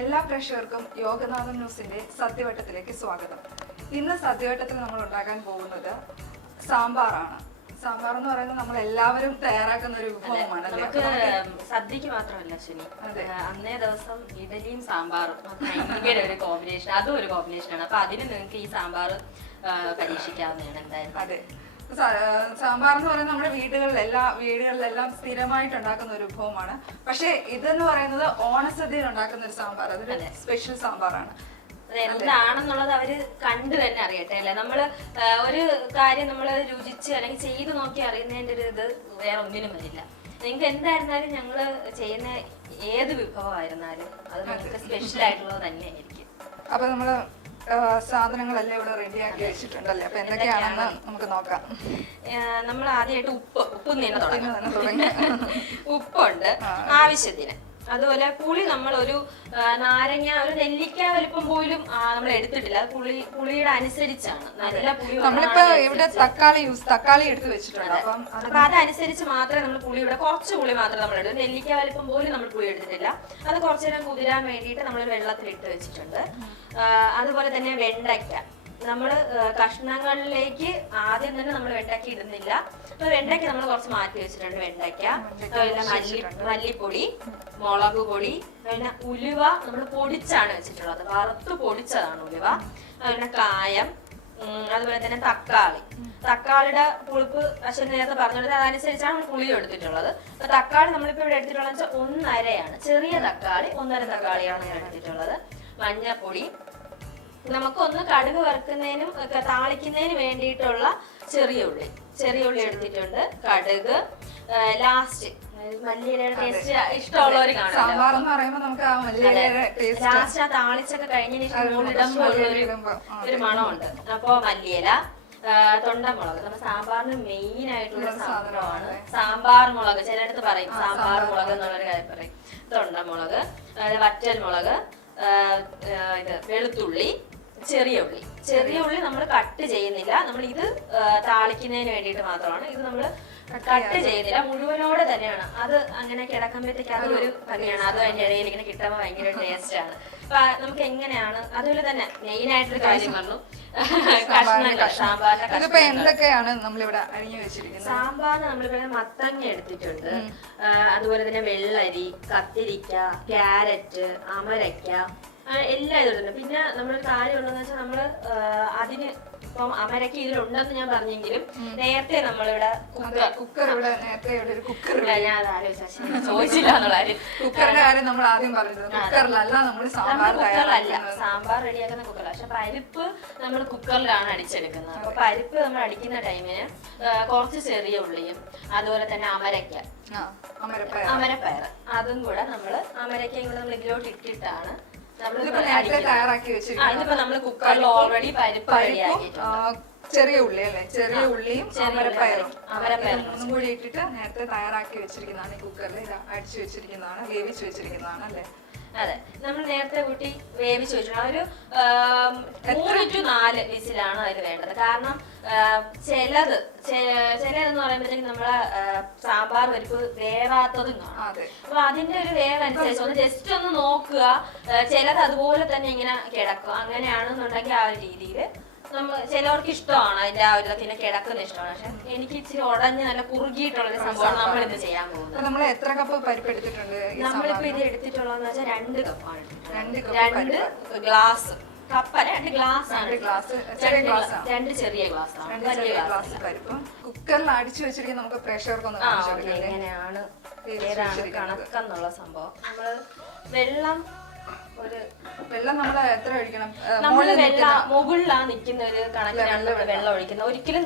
എല്ലാ പ്രേക്ഷകർക്കും യോഗനാഥൻ ന്യൂസിന്റെ സദ്യവട്ടത്തിലേക്ക് സ്വാഗതം. ഇന്ന് സദ്യവട്ടത്തിൽ നമ്മൾ ഉണ്ടാക്കാൻ പോകുന്നത് സാമ്പാറാണ്. സാമ്പാർ എന്ന് പറയുന്നത് നമ്മൾ എല്ലാവരും തയ്യാറാക്കുന്ന ഒരു വിഭവമാണ്. നമുക്ക് സദ്യക്ക് മാത്രമല്ല ശനി, അന്നേ ദിവസം ഇഡലിയും സാമ്പാറും ഭയങ്കര ഒരു കോമ്പിനേഷൻ, അതും ഒരു കോമ്പിനേഷനാണ്. അപ്പൊ അതിന് നിങ്ങൾക്ക് ഈ സാമ്പാർ പരീക്ഷിക്കാവുന്നതാണ് എന്തായാലും. അതെ, സാമ്പാർ എന്ന് പറയുന്നത് നമ്മുടെ വീടുകളിലെല്ലാം സ്ഥിരമായിട്ട് ഉണ്ടാക്കുന്ന ഒരു വിഭവമാണ്. പക്ഷെ ഇതെന്ന് പറയുന്നത് ഓണസദ്യയിൽ ഉണ്ടാക്കുന്ന ഒരു സാമ്പാർ, അതൊരു സ്പെഷ്യൽ സാമ്പാറാണ്. എന്താണെന്നുള്ളത് അവര് കണ്ടു തന്നെ അറിയട്ടെ അല്ലെ. നമ്മള് ഒരു കാര്യം നമ്മള് രുചിച്ച് അല്ലെങ്കിൽ ചെയ്ത് നോക്കി അറിയുന്നതിന്റെ ഒരു ഇത് വേറെ ഒന്നിനും വരില്ല. നിങ്ങൾക്ക് എന്തായിരുന്നാലും ഞങ്ങള് ചെയ്യുന്ന ഏത് വിഭവമായിരുന്നാലും അത് നമുക്ക് സ്പെഷ്യൽ ആയിട്ടുള്ളത് തന്നെയായിരിക്കും. അപ്പൊ നമ്മള് സാധനങ്ങളെല്ലാം ഇവിടെ റെഡിയാക്കി വെച്ചിട്ടുണ്ടല്ലേ? അപ്പൊ എന്തൊക്കെയാണെന്ന് നമുക്ക് നോക്കാം. നമ്മൾ ആദ്യമായിട്ട് ഉപ്പ് നിന്ന് തുടങ്ങി. ഉപ്പുണ്ട് ആവശ്യത്തിന്. അതുപോലെ പുളി നമ്മൾ ഒരു നാരങ്ങ, ഒരു നെല്ലിക്ക വലിപ്പം പോലും നമ്മൾ എടുത്തിട്ടില്ല. പുളിയുടെ അനുസരിച്ചാണ്. നല്ല പുളി നമ്മളിപ്പോ ഇവിടെ തക്കാളി എടുത്ത് വെച്ചിട്ടുണ്ട്. അപ്പൊ അതനുസരിച്ച് മാത്രമേ നമ്മൾ പുളി, ഇവിടെ കുറച്ച് പുളി മാത്രമേ നമ്മൾ എടുത്തു. നെല്ലിക്ക വലിപ്പം പോലും നമ്മൾ പുളി എടുത്തിട്ടില്ല. അത് കുറച്ചു നേരം കുതിരാൻ വേണ്ടിയിട്ട് നമ്മൾ വെള്ളത്തിൽ ഇട്ട് വെച്ചിട്ടുണ്ട്. അതുപോലെ തന്നെ വെണ്ടയ്ക്ക നമ്മള് കഷ്ണങ്ങളിലേക്ക് ആദ്യം തന്നെ നമ്മൾ വെണ്ടയ്ക്ക ഇടുന്നില്ല. അപ്പൊ വെണ്ടയ്ക്ക നമ്മൾ കുറച്ച് മാറ്റി വെച്ചിട്ടുണ്ട്. വെണ്ടയ്ക്ക, മല്ലിപ്പൊടി, മുളക് പൊടി, പിന്നെ ഉലുവ നമ്മൾ പൊടിച്ചാണ് വെച്ചിട്ടുള്ളത്, വറുത്ത് പൊടിച്ചതാണ് ഉലുവ. പിന്നെ കായം, അതുപോലെ തന്നെ തക്കാളിയുടെ പുളിപ്പ് അശ്വൻ നേരത്തെ പറഞ്ഞത് അതനുസരിച്ചാണ് നമ്മൾ പുളി എടുത്തിട്ടുള്ളത്. അപ്പൊ തക്കാളി നമ്മളിപ്പോ ഇവിടെ എടുത്തിട്ടുള്ളത് വെച്ചാൽ 1.5 ചെറിയ തക്കാളി, 1.5 തക്കാളിയാണ് ഞാൻ എടുത്തിട്ടുള്ളത്. മഞ്ഞപ്പൊടി, നമുക്കൊന്ന് കടുക് വറുക്കുന്നതിനും താളിക്കുന്നതിന് വേണ്ടിയിട്ടുള്ള ചെറിയ ഉള്ളി എടുത്തിട്ടുണ്ട്. കടുക് ലാസ്റ്റ്, മല്ലിയിലയുടെ ടേസ്റ്റ് ഇഷ്ടമുള്ളവര് കാണാം. ലാസ്റ്റ് ആ താളിച്ചൊക്കെ കഴിഞ്ഞതിന് ശേഷം ഇടുമ്പോൾ ഒരു മണമുണ്ട്. അപ്പൊ മല്ലിയില, തൊണ്ടമുളക്, നമ്മുടെ സാമ്പാറിന് മെയിൻ ആയിട്ടുള്ള സാധനമാണ് സാമ്പാർ മുളക്. ചിലയിടത്ത് പറയും സാമ്പാർ മുളക് എന്നുള്ളൊരു കാര്യം പറയും. തൊണ്ടമുളക്, വറ്റൽ മുളക്, ഇത് വെളുത്തുള്ളി, ചെറിയ ഉള്ളി നമ്മൾ കട്ട് ചെയ്യുന്നില്ല. നമ്മൾ ഇത് താളിക്കുന്നതിന് വേണ്ടിയിട്ട് മാത്രമാണ്. ഇത് നമ്മൾ കട്ട് ചെയ്യുന്നില്ല, മുഴുവനോടെ തന്നെയാണ്. അത് അങ്ങനെ കിടക്കുമ്പോഴത്തേക്ക് അത് ഒരു ഭംഗിയാണ്. അത് അതിന്റെ ഇടയിൽ ഇങ്ങനെ കിട്ടുമ്പോൾ ഭയങ്കര ടേസ്റ്റ് ആണ്. അപ്പൊ നമുക്ക് എങ്ങനെയാണ്, അതുപോലെ തന്നെ മെയിൻ ആയിട്ടൊരു കാര്യം പറഞ്ഞു, കഷ്ണങ്ങൾ. സാമ്പാറിന്റെ എന്തൊക്കെയാണ് നമ്മളിവിടെ അരിഞ്ഞു വെച്ചിരിക്കുന്നത്? സാമ്പാറിന് നമ്മളിവിടെ മത്തങ്ങ എടുത്തിട്ടുണ്ട്. അതുപോലെ തന്നെ വെള്ളരി, കത്തിരിക്ക, ക്യാരറ്റ്, അമരയ്ക്ക, എല്ലാം ഇതുണ്ട്. പിന്നെ നമ്മളൊരു കാര്യം ഉള്ളതെന്ന് വെച്ചാൽ നമ്മള് അതിന് ഇപ്പം അമരയ്ക്ക് ഇതിലുണ്ടെന്ന് ഞാൻ പറഞ്ഞെങ്കിലും നേരത്തെ നമ്മളിവിടെ ഞാൻ അത് ചോദിച്ചില്ല എന്നുള്ള കാര്യം. കുക്കറിലല്ല സാമ്പാർ റെഡിയാക്കുന്ന കുക്കറിൽ. പക്ഷെ പരിപ്പ് നമ്മൾ കുക്കറിലാണ് അടിച്ചെടുക്കുന്നത്. അപ്പൊ പരിപ്പ് നമ്മൾ അടിക്കുന്ന ടൈമിന് കുറച്ച് ചെറിയ ഉള്ളിയും അതുപോലെ തന്നെ അമരപ്പയർ അതും കൂടെ നമ്മള് അമരയ്ക്കയും കൂടെ നമ്മൾ ഇതിലോട്ട് ഇട്ടിട്ടാണ് ഇതിപ്പോ നമ്മള് കുക്കറിൽ ഓൾറെഡി പരിപ്പ് റെഡിയാക്കിയിട്ടുണ്ട്. ചെറിയ ഉള്ളി അല്ലേ? ചെറിയ ഉള്ളിയും അമരപ്പയറും ഒന്നും കൂടി ഇട്ടിട്ട് നേരത്തെ തയ്യാറാക്കി വെച്ചിരിക്കുന്നതാണ്. ഈ കുക്കറിൽ അടിച്ചു വെച്ചിരിക്കുന്നതാണ്, വേവിച്ചു വെച്ചിരിക്കുന്നതാണ് അല്ലേ? അതെ, നമ്മൾ നേരത്തെ കൂട്ടി വേവിച്ചു വെച്ചിട്ടുണ്ട്. ഒരു 3 to 4 വിസിലാണ് അതിന് വേണ്ടത്. കാരണം ചിലതെന്ന് പറയുമ്പോഴത്തേക്കും നമ്മളെ സാമ്പാർ പരിപ്പ് വേവാത്തതും കാണും. അപ്പൊ അതിന്റെ ഒരു വേവനുസരിച്ച് ഒന്ന് ജസ്റ്റ് ഒന്ന് നോക്കുക. ചിലത് അതുപോലെ തന്നെ ഇങ്ങനെ കിടക്കും. അങ്ങനെയാണെന്നുണ്ടെങ്കിൽ ആ ഒരു രീതിയിൽ ചിലവർക്ക് ഇഷ്ടമാണ് അതിന്റെ ആ ഒരു ഇതൊക്കെ കിടക്കുന്ന ഇഷ്ടമാണ്. പക്ഷെ എനിക്ക് ഇച്ചിരി ഉടഞ്ഞ് നല്ല കുറുകിയിട്ടുള്ള സംഭവം നമ്മൾ ഇന്ന് ചെയ്യാൻ പോകുന്നത്. നമ്മൾ എത്ര കപ്പ് പരിപ്പ് എടുത്തിട്ടുണ്ട്? നമ്മളിപ്പോ ഇത് എടുത്തിട്ടുള്ളതെന്ന് വെച്ചാൽ 2 കപ്പാണ്. 2 ഗ്ലാസ് കപ്പല്ല, 2 ഗ്ലാസ് ആണ്. 2 ചെറിയ ഗ്ലാസ് ആണ്. പരിപ്പ് കുക്കറിൽ അടിച്ചു വെച്ചിരിക്കുന്ന നമുക്ക് പ്രേക്ഷകർക്കൊന്ന് എങ്ങനെയാണ് ഏതാണ് കണക്കെന്നുള്ള സംഭവം. നമ്മള് വെള്ളം നമ്മൾ എത്ര ഒഴിക്കണം? നമ്മള് മുകളിലാണ് നിൽക്കുന്ന ഒരു കണക്കിനാണ് വെള്ളം ഒഴിക്കുന്നത്. ഒരിക്കലും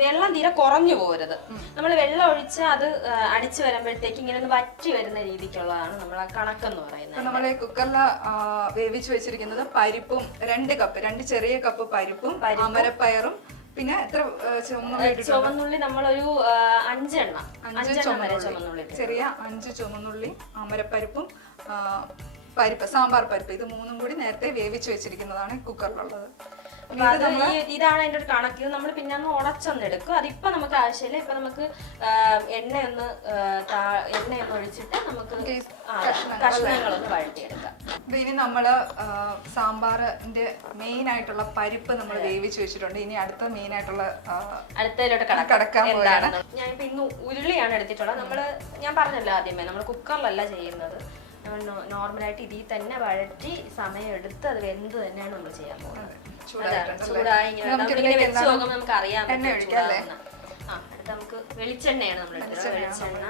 വെള്ളം തീരെ കുറഞ്ഞു പോരുത്. നമ്മൾ വെള്ളം ഒഴിച്ച് അത് അടിച്ചു വരുമ്പോഴത്തേക്ക് ഇങ്ങനെ ഒന്ന് വറ്റി വരുന്ന രീതിക്കുള്ളതാണ് നമ്മൾ ആ കണക്കെന്ന് പറയുന്നത്. നമ്മള് കുക്കറിൽ വേവിച്ച് വെച്ചിരിക്കുന്നത് പരിപ്പും 2 കപ്പ് 2 ചെറിയ കപ്പ് പരിപ്പും അമരപ്പയറും പിന്നെ എത്ര ചുവന്നുള്ളി നമ്മളൊരു 5 എണ്ണം വരെ ചുവന്നുള്ളി, ചെറിയ 5 ചുവന്നുള്ളി, അമരപ്പരിപ്പും പരിപ്പ്, സാമ്പാർ പരിപ്പ്, ഇത് 3ഉം കൂടി നേരത്തെ വേവിച്ച് വെച്ചിരിക്കുന്നതാണ് കുക്കറിലുള്ളത്. ഇതാണ് അതിന്റെ ഒരു കണക്ക്. നമ്മൾ പിന്നെ ഒന്ന് ഉടച്ചൊന്ന് എടുക്കും. അതിപ്പോ നമുക്ക് ആവശ്യമില്ല. ഇപ്പൊ നമുക്ക് എണ്ണയൊന്ന് ഒഴിച്ചിട്ട് നമുക്ക് കഷ്ണങ്ങളൊന്ന് വഴറ്റിയെടുക്കാം. ഇനി നമ്മള് സാമ്പാറിന്റെ മെയിൻ ആയിട്ടുള്ള പരിപ്പ് നമ്മൾ വേവിച്ച് വെച്ചിട്ടുണ്ട്. ഇനി അടുത്ത മെയിൻ ആയിട്ടുള്ള അടുത്തതിലോട്ട് കടക്കാൻ പോവുകയാണ്. ഞാനിപ്പോ ഇന്ന് ഉരുളിയാണ് എടുത്തിട്ടുള്ളത്. ഞാൻ പറഞ്ഞല്ലോ ആദ്യമേ നമ്മൾ കുക്കറിലല്ല ചെയ്യുന്നത്. നോർമലായിട്ട് ഇതിൽ തന്നെ വഴറ്റി സമയം എടുത്ത് അത് വെന്ത് തന്നെയാണ് നമ്മൾ ചെയ്യാൻ പോകുന്നത്. ചൂടായി വെച്ച് നോക്കുമ്പോൾ നമുക്ക് അറിയാൻ പറ്റും. അടുത്ത നമുക്ക് വെളിച്ചെണ്ണയാണ് നമ്മൾ എടുത്തത്. വെളിച്ചെണ്ണ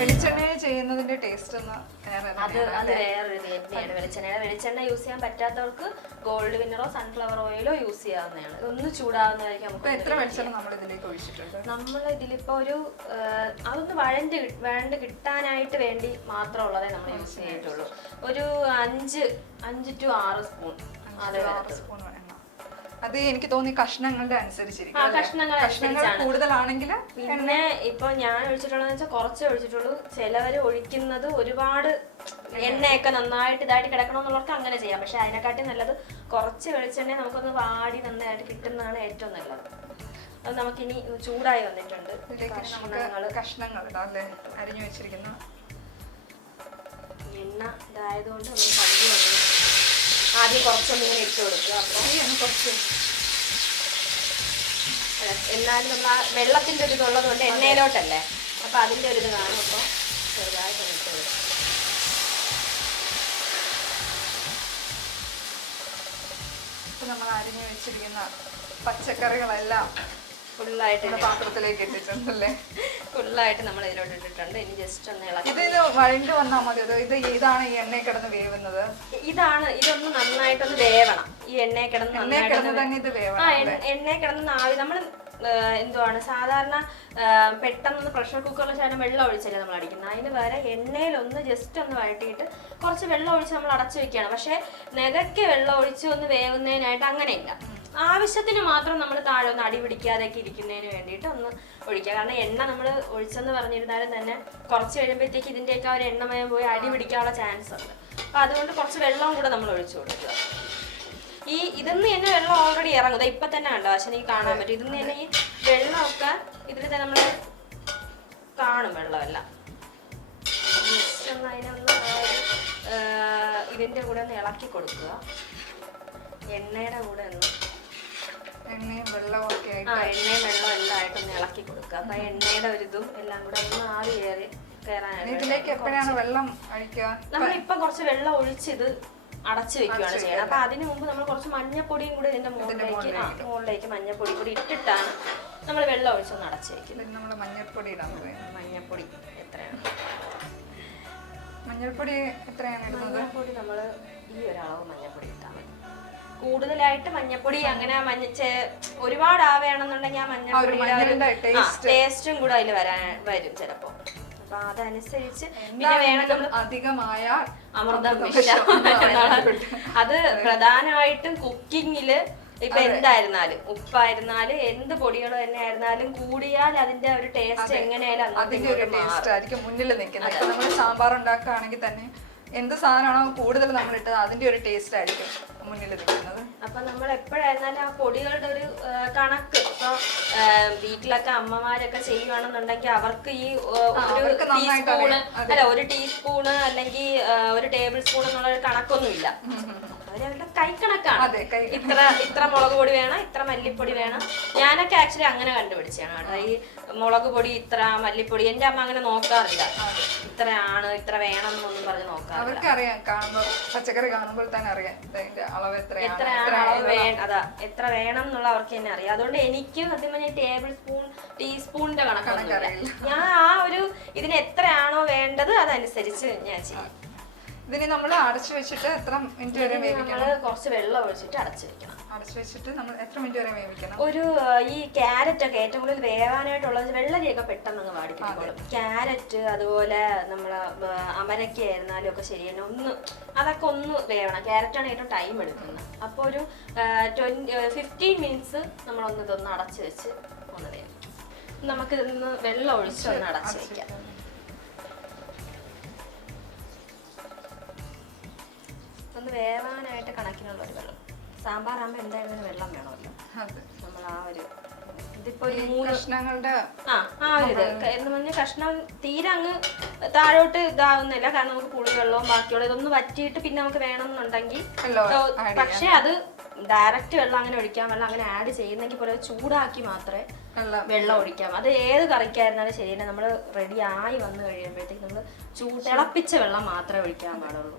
വെളിച്ചെണ്ണ ചെയ്യുന്നതിന്റെ ടേസ്റ്റ് അത് വേറൊരു തന്നെയാണ്. വെളിച്ചെണ്ണ യൂസ് ചെയ്യാൻ പറ്റാത്തവർക്ക് ഗോൾഡ് വിന്നറോ സൺഫ്ലവർ ഓയിലോ യൂസ് ചെയ്യാവുന്നതാണ്. ഇതൊന്ന് ചൂടാവുന്നതായിരിക്കും. നമുക്ക് എത്ര വെളിച്ചെണ്ണ നമ്മൾ ഇതിലേക്ക് ഒഴിച്ചിട്ടുണ്ട്? നമ്മൾ ഇതിലിപ്പോ ഒരു അതൊന്ന് വഴണ്ട് കിട്ടാനായിട്ട് വേണ്ടി മാത്രമുള്ളതേ നമ്മൾ യൂസ് ചെയ്തിട്ടുള്ളൂ. ഒരു 5 to 6 സ്പൂൺ. അത് എനിക്ക് തോന്നി കഷ്ണങ്ങളുടെ അനുസരിച്ചിരിക്കും. കഷ്ണങ്ങൾ കൂടുതലാണെങ്കിൽ പിന്നെ ഇപ്പൊ ഞാൻ ഒഴിച്ചിട്ടുള്ളതെന്ന് വെച്ചാൽ കുറച്ചേ ഒഴിച്ചിട്ടുള്ളൂ. ചിലവര് ഒഴിക്കുന്നത് ഒരുപാട് എണ്ണയൊക്കെ നന്നായിട്ട് ഇതായിട്ട് കിടക്കണമെന്നുള്ളവർക്ക് അങ്ങനെ ചെയ്യാം. പക്ഷെ അതിനെക്കാട്ടി നല്ലത് കുറച്ച് വെളിച്ചെണ്ണ നമുക്കൊന്ന് വാടി നന്നായിട്ട് കിട്ടുന്നതാണ് ഏറ്റവും നല്ലത്. അത് നമുക്കിനി ചൂടായി വന്നിട്ടുണ്ട്. കഷ്ണങ്ങൾ അല്ലേ അരിഞ്ഞു വെച്ചിരിക്കുന്ന എണ്ണ ഇതായതുകൊണ്ട് നമ്മൾ കഴുകി വന്നു. ആദ്യം കുറച്ചൊന്നും ഇങ്ങനെ ഇട്ട് കൊടുക്കുക. അപ്പോൾ കുറച്ച് എന്നാലും നമ്മൾ ആ വെള്ളത്തിൻ്റെ ഒരു ഇതുള്ളത് കൊണ്ട് എണ്ണയിലോട്ടല്ലേ, അപ്പം അതിൻ്റെ ഒരു ഇത് കാണും. അപ്പോൾ ചെറുതായിട്ട് ഇട്ട് കൊടുക്കും. ഇപ്പം നമ്മൾ അരിഞ്ഞു വെച്ചിരിക്കുന്ന പച്ചക്കറികളെല്ലാം ഫുള്ളായിട്ട് പാത്രത്തിലേക്ക് ഇട്ടിട്ടുണ്ടല്ലേ? ഫുള്ളായിട്ട് നമ്മൾ ഇതിലോട്ട് ഇട്ടിട്ടുണ്ട്. ഇനി ജസ്റ്റ് ഒന്ന് ഇളക്കി. ഇത് വഴണ്ട് വന്നാൽ മതി. ഇതാണ് ഈ എണ്ണയിൽ കിടന്ന് വേവുന്നത്. ഇതൊന്ന് നന്നായിട്ടൊന്ന് വേവണം. ഈ എണ്ണയിൽ കിടന്ന് തന്നെ ഇത് വേവണം. എണ്ണയിൽ കിടന്ന് ആവി. നമ്മൾ എന്തുവാണ് സാധാരണ പെട്ടെന്ന് പ്രഷർ കുക്കറിൽ ശേഷം വെള്ളം ഒഴിച്ചല്ലേ നമ്മൾ അടിക്കുന്നത്. അതിന് വരെ എണ്ണയിലൊന്ന് ജസ്റ്റ് ഒന്ന് വഴട്ടിയിട്ട് കുറച്ച് വെള്ളം ഒഴിച്ച് നമ്മൾ അടച്ചു വെക്കുകയാണ്. പക്ഷെ നെകയ്ക്ക് വെള്ളം ഒഴിച്ച് ഒന്ന് വേവുന്നതിനായിട്ട് അങ്ങനെയില്ല. ആവശ്യത്തിന് മാത്രം നമ്മൾ താഴെ ഒന്ന് അടി പിടിക്കാതെയൊക്കെ ഇരിക്കുന്നതിന് വേണ്ടിയിട്ട് ഒന്ന് ഒഴിക്കുക. കാരണം എണ്ണ നമ്മൾ ഒഴിച്ചെന്ന് പറഞ്ഞിരുന്നാലും തന്നെ കുറച്ച് കഴിയുമ്പോഴത്തേക്ക് ഇതിൻ്റെയൊക്കെ ഒരു എണ്ണമയം പോയി അടി പിടിക്കാനുള്ള ചാൻസ് ഉണ്ട്. അപ്പം അതുകൊണ്ട് കുറച്ച് വെള്ളവും കൂടെ നമ്മൾ ഒഴിച്ചു കൊടുക്കുക. ഇതിന്ന് തന്നെ വെള്ളം ഓൾറെഡി ഇറങ്ങും. ഇപ്പൊ തന്നെ കണ്ടോ പക്ഷെ എനിക്ക് കാണാൻ പറ്റും. ഇതിന്ന് തന്നെ ഈ വെള്ളമൊക്കെ ഇതിൽ തന്നെ നമ്മൾ കാണും. വെള്ളമെല്ലാം ജസ്റ്റ് ഒന്ന് അതിനൊന്ന് ഇതിന്റെ കൂടെ ഒന്ന് ഇളക്കി കൊടുക്കുക. എണ്ണയുടെ കൂടെ ഒന്ന് എണ്ണയും വെള്ളവും എല്ലാം ആയിട്ടൊന്ന് ഇളക്കി കൊടുക്കുക. അപ്പൊ എണ്ണയുടെ ഒരു ഇതും എല്ലാം കൂടെ ഒന്ന് ആവി കയറാനായിട്ട്. ഇതിലേക്ക് എപ്പോഴാണ് വെള്ളം ഒഴിക്കുക? നമ്മളിപ്പൊ കുറച്ച് വെള്ളം ഒഴിച്ചിത് അടച്ചു വെക്കുകയാണ് ചെയ്യുന്നത്. അപ്പൊ അതിനു മുമ്പ് നമ്മൾ കുറച്ച് മഞ്ഞപ്പൊടിയും കൂടെ ഇതിന്റെ മുകളിലേക്ക് മഞ്ഞപ്പൊടി കൂടി ഇട്ടിട്ടാണ് നമ്മൾ വെള്ളം ഒഴിച്ചൊന്ന് അടച്ചു വെക്കുന്നത്. നമ്മൾ മഞ്ഞൾപ്പൊടി ഇടാൻ പറയുന്നത്. മഞ്ഞപ്പൊടി എത്രയാണ്? മഞ്ഞൾപ്പൊടി എത്രയാണ് ഇടുന്നത്? മഞ്ഞൾപ്പൊടി നമ്മൾ ഈ ഒരളവ് മഞ്ഞൾപ്പൊടി ഇട്ടാൽ മതി. കൂടുതലായിട്ട് മഞ്ഞപ്പൊടി അങ്ങനെ ഒരുപാട് ആവുകയാണെന്നുണ്ടെങ്കിൽ ആ മഞ്ഞപ്പൊടിയുടെ ടേസ്റ്റും കൂടെ അതിൽ വരും ചിലപ്പോ. അപ്പൊ അതനുസരിച്ച് പിന്നെ വേണം നമ്മൾ അധികമായ അമൃതം അത് പ്രധാനമായിട്ടും കുക്കിങ്ങില് ഇപ്പൊ എന്തായിരുന്നാലും ഉപ്പായിരുന്നാലും എന്ത് പൊടികൾ തന്നെ ആയിരുന്നാലും കൂടിയാൽ അതിന്റെ ഒരു ടേസ്റ്റ് എങ്ങനെയായാലും അതിന്റെ ഒരു ടേസ്റ്റ് ആയിരിക്കും മുന്നിൽ നിൽക്കുന്നത്. ഇപ്പൊ നമ്മൾ സാമ്പാർ ഉണ്ടാക്കുകയാണെങ്കിൽ തന്നെ എന്ത് സാധനമാണോ കൂടുതൽ നമ്മൾ ഇട്ടത് അതിന്റെ ഒരു ടേസ്റ്റ് ആയിരിക്കും മുന്നിൽ നിൽക്കുന്നത്. അപ്പൊ നമ്മൾ എപ്പോഴായിരുന്നാലും ആ പൊടികളുടെ ഒരു കണക്ക് ഇപ്പൊ വീട്ടിലൊക്കെ അമ്മമാരൊക്കെ ചെയ്യുവാണെന്നുണ്ടെങ്കിൽ അവർക്ക് ഈ ഒരു ടീസ്പൂണ് അല്ലെങ്കിൽ ഒരു ടേബിൾ സ്പൂൺ എന്നുള്ള ഒരു കണക്കൊന്നുമില്ല. അവരവരുടെ കൈക്കണക്കാണ്. ഇത്ര മുളക് പൊടി വേണം, ഇത്ര മല്ലിപ്പൊടി വേണം. ഞാനൊക്കെ ആക്ച്വലി അങ്ങനെ കണ്ടുപിടിച്ചാണ് കേട്ടോ. ഈ മുളക് പൊടി ഇത്ര, മല്ലിപ്പൊടി എന്റെ അമ്മ അങ്ങനെ നോക്കാറില്ല. ഇത്രയാണ്, ഇത്ര വേണം എന്നൊന്നും പറഞ്ഞ് നോക്കാറില്ല. അവർക്കറിയാം, കാണുമ്പോൾ പച്ചക്കറി കാണുമ്പോൾ തന്നെ അറിയാം അളവ് എത്രയാണ് അളവ് വേണം. അതാ എത്ര വേണം എന്നുള്ള അവർക്ക് തന്നെ അറിയാം. അതുകൊണ്ട് എനിക്ക് സത്യം പറഞ്ഞാൽ ടേബിൾ സ്പൂൺ ടീസ്പൂണിന്റെ കണക്കൊന്നും ഞാൻ ആ ഒരു ഇതിന് എത്രയാണോ വേണ്ടത് അതനുസരിച്ച് ഞാൻ ചെയ്യും. ഇതിന് നമ്മൾ അടച്ചു വെച്ചിട്ട് എത്ര മിനിറ്റ് വരെ വേവിക്കണം? നമ്മള് കുറച്ച് വെള്ളം ഒഴിച്ചിട്ട് അടച്ചു വെക്കണം. അടച്ചു വെച്ചിട്ട് നമ്മൾ എത്ര മിനിറ്റ് വരെ വേവിക്കണം? ഒരു ഈ ക്യാരറ്റ് ഒക്കെ ഏറ്റവും കൂടുതൽ വേവാനായിട്ടുള്ളത് വെള്ളരിയൊക്കെ പെട്ടെന്ന് അങ്ങ് വാടിക്കിട്ടുള്ളൂ. ക്യാരറ്റ് അതുപോലെ നമ്മള് അമരക്ക ആയിരുന്നാലും ഒക്കെ ശരി തന്നെ അതൊക്കെ ഒന്ന് വേവണം. ക്യാരറ്റാണ് ഏറ്റവും ടൈം എടുക്കുന്നത്. അപ്പോൾ ഒരു 15 മിനിറ്റ്സ് നമ്മളൊന്ന് ഇതൊന്ന് അടച്ചു വെച്ച് ഒന്ന് വേവിക്കും. നമുക്ക് ഇതൊന്ന് വെള്ളം ഒഴിച്ച് ഒന്ന് അടച്ചു വെക്കാം. ഒന്ന് വേവാനായിട്ട് കണക്കിനുള്ള ഒരു വെള്ളം. സാമ്പാറാകുമ്പോൾ എന്തായാലും വെള്ളം വേണമല്ലോ. നമ്മൾ ആ ഒരു ഇതിപ്പോ കഷ്ണങ്ങളുടെ എന്ന് പറഞ്ഞ കഷ്ണം തീരെ അങ്ങ് താഴോട്ട് ഇതാവുന്നില്ല. കാരണം നമുക്ക് പുളിവെള്ളവും ബാക്കിയുള്ള ഇതൊന്ന് വറ്റിയിട്ട് പിന്നെ നമുക്ക് വേണമെന്നുണ്ടെങ്കിൽ, പക്ഷെ അത് ഡയറക്റ്റ് വെള്ളം അങ്ങനെ ഒഴിക്കാൻ വെള്ളം അങ്ങനെ ആഡ് ചെയ്യുന്നെങ്കിൽ പോലെ ചൂടാക്കി മാത്രമേ വെള്ളം ഒഴിക്കാം. അത് ഏത് കറിക്കായിരുന്നാലും ശരി തന്നെ നമ്മൾ റെഡി ആയി വന്നു കഴിയുമ്പോഴത്തേക്ക് നമ്മൾ തിളപ്പിച്ച വെള്ളം മാത്രമേ ഒഴിക്കാൻ പാടുള്ളൂ.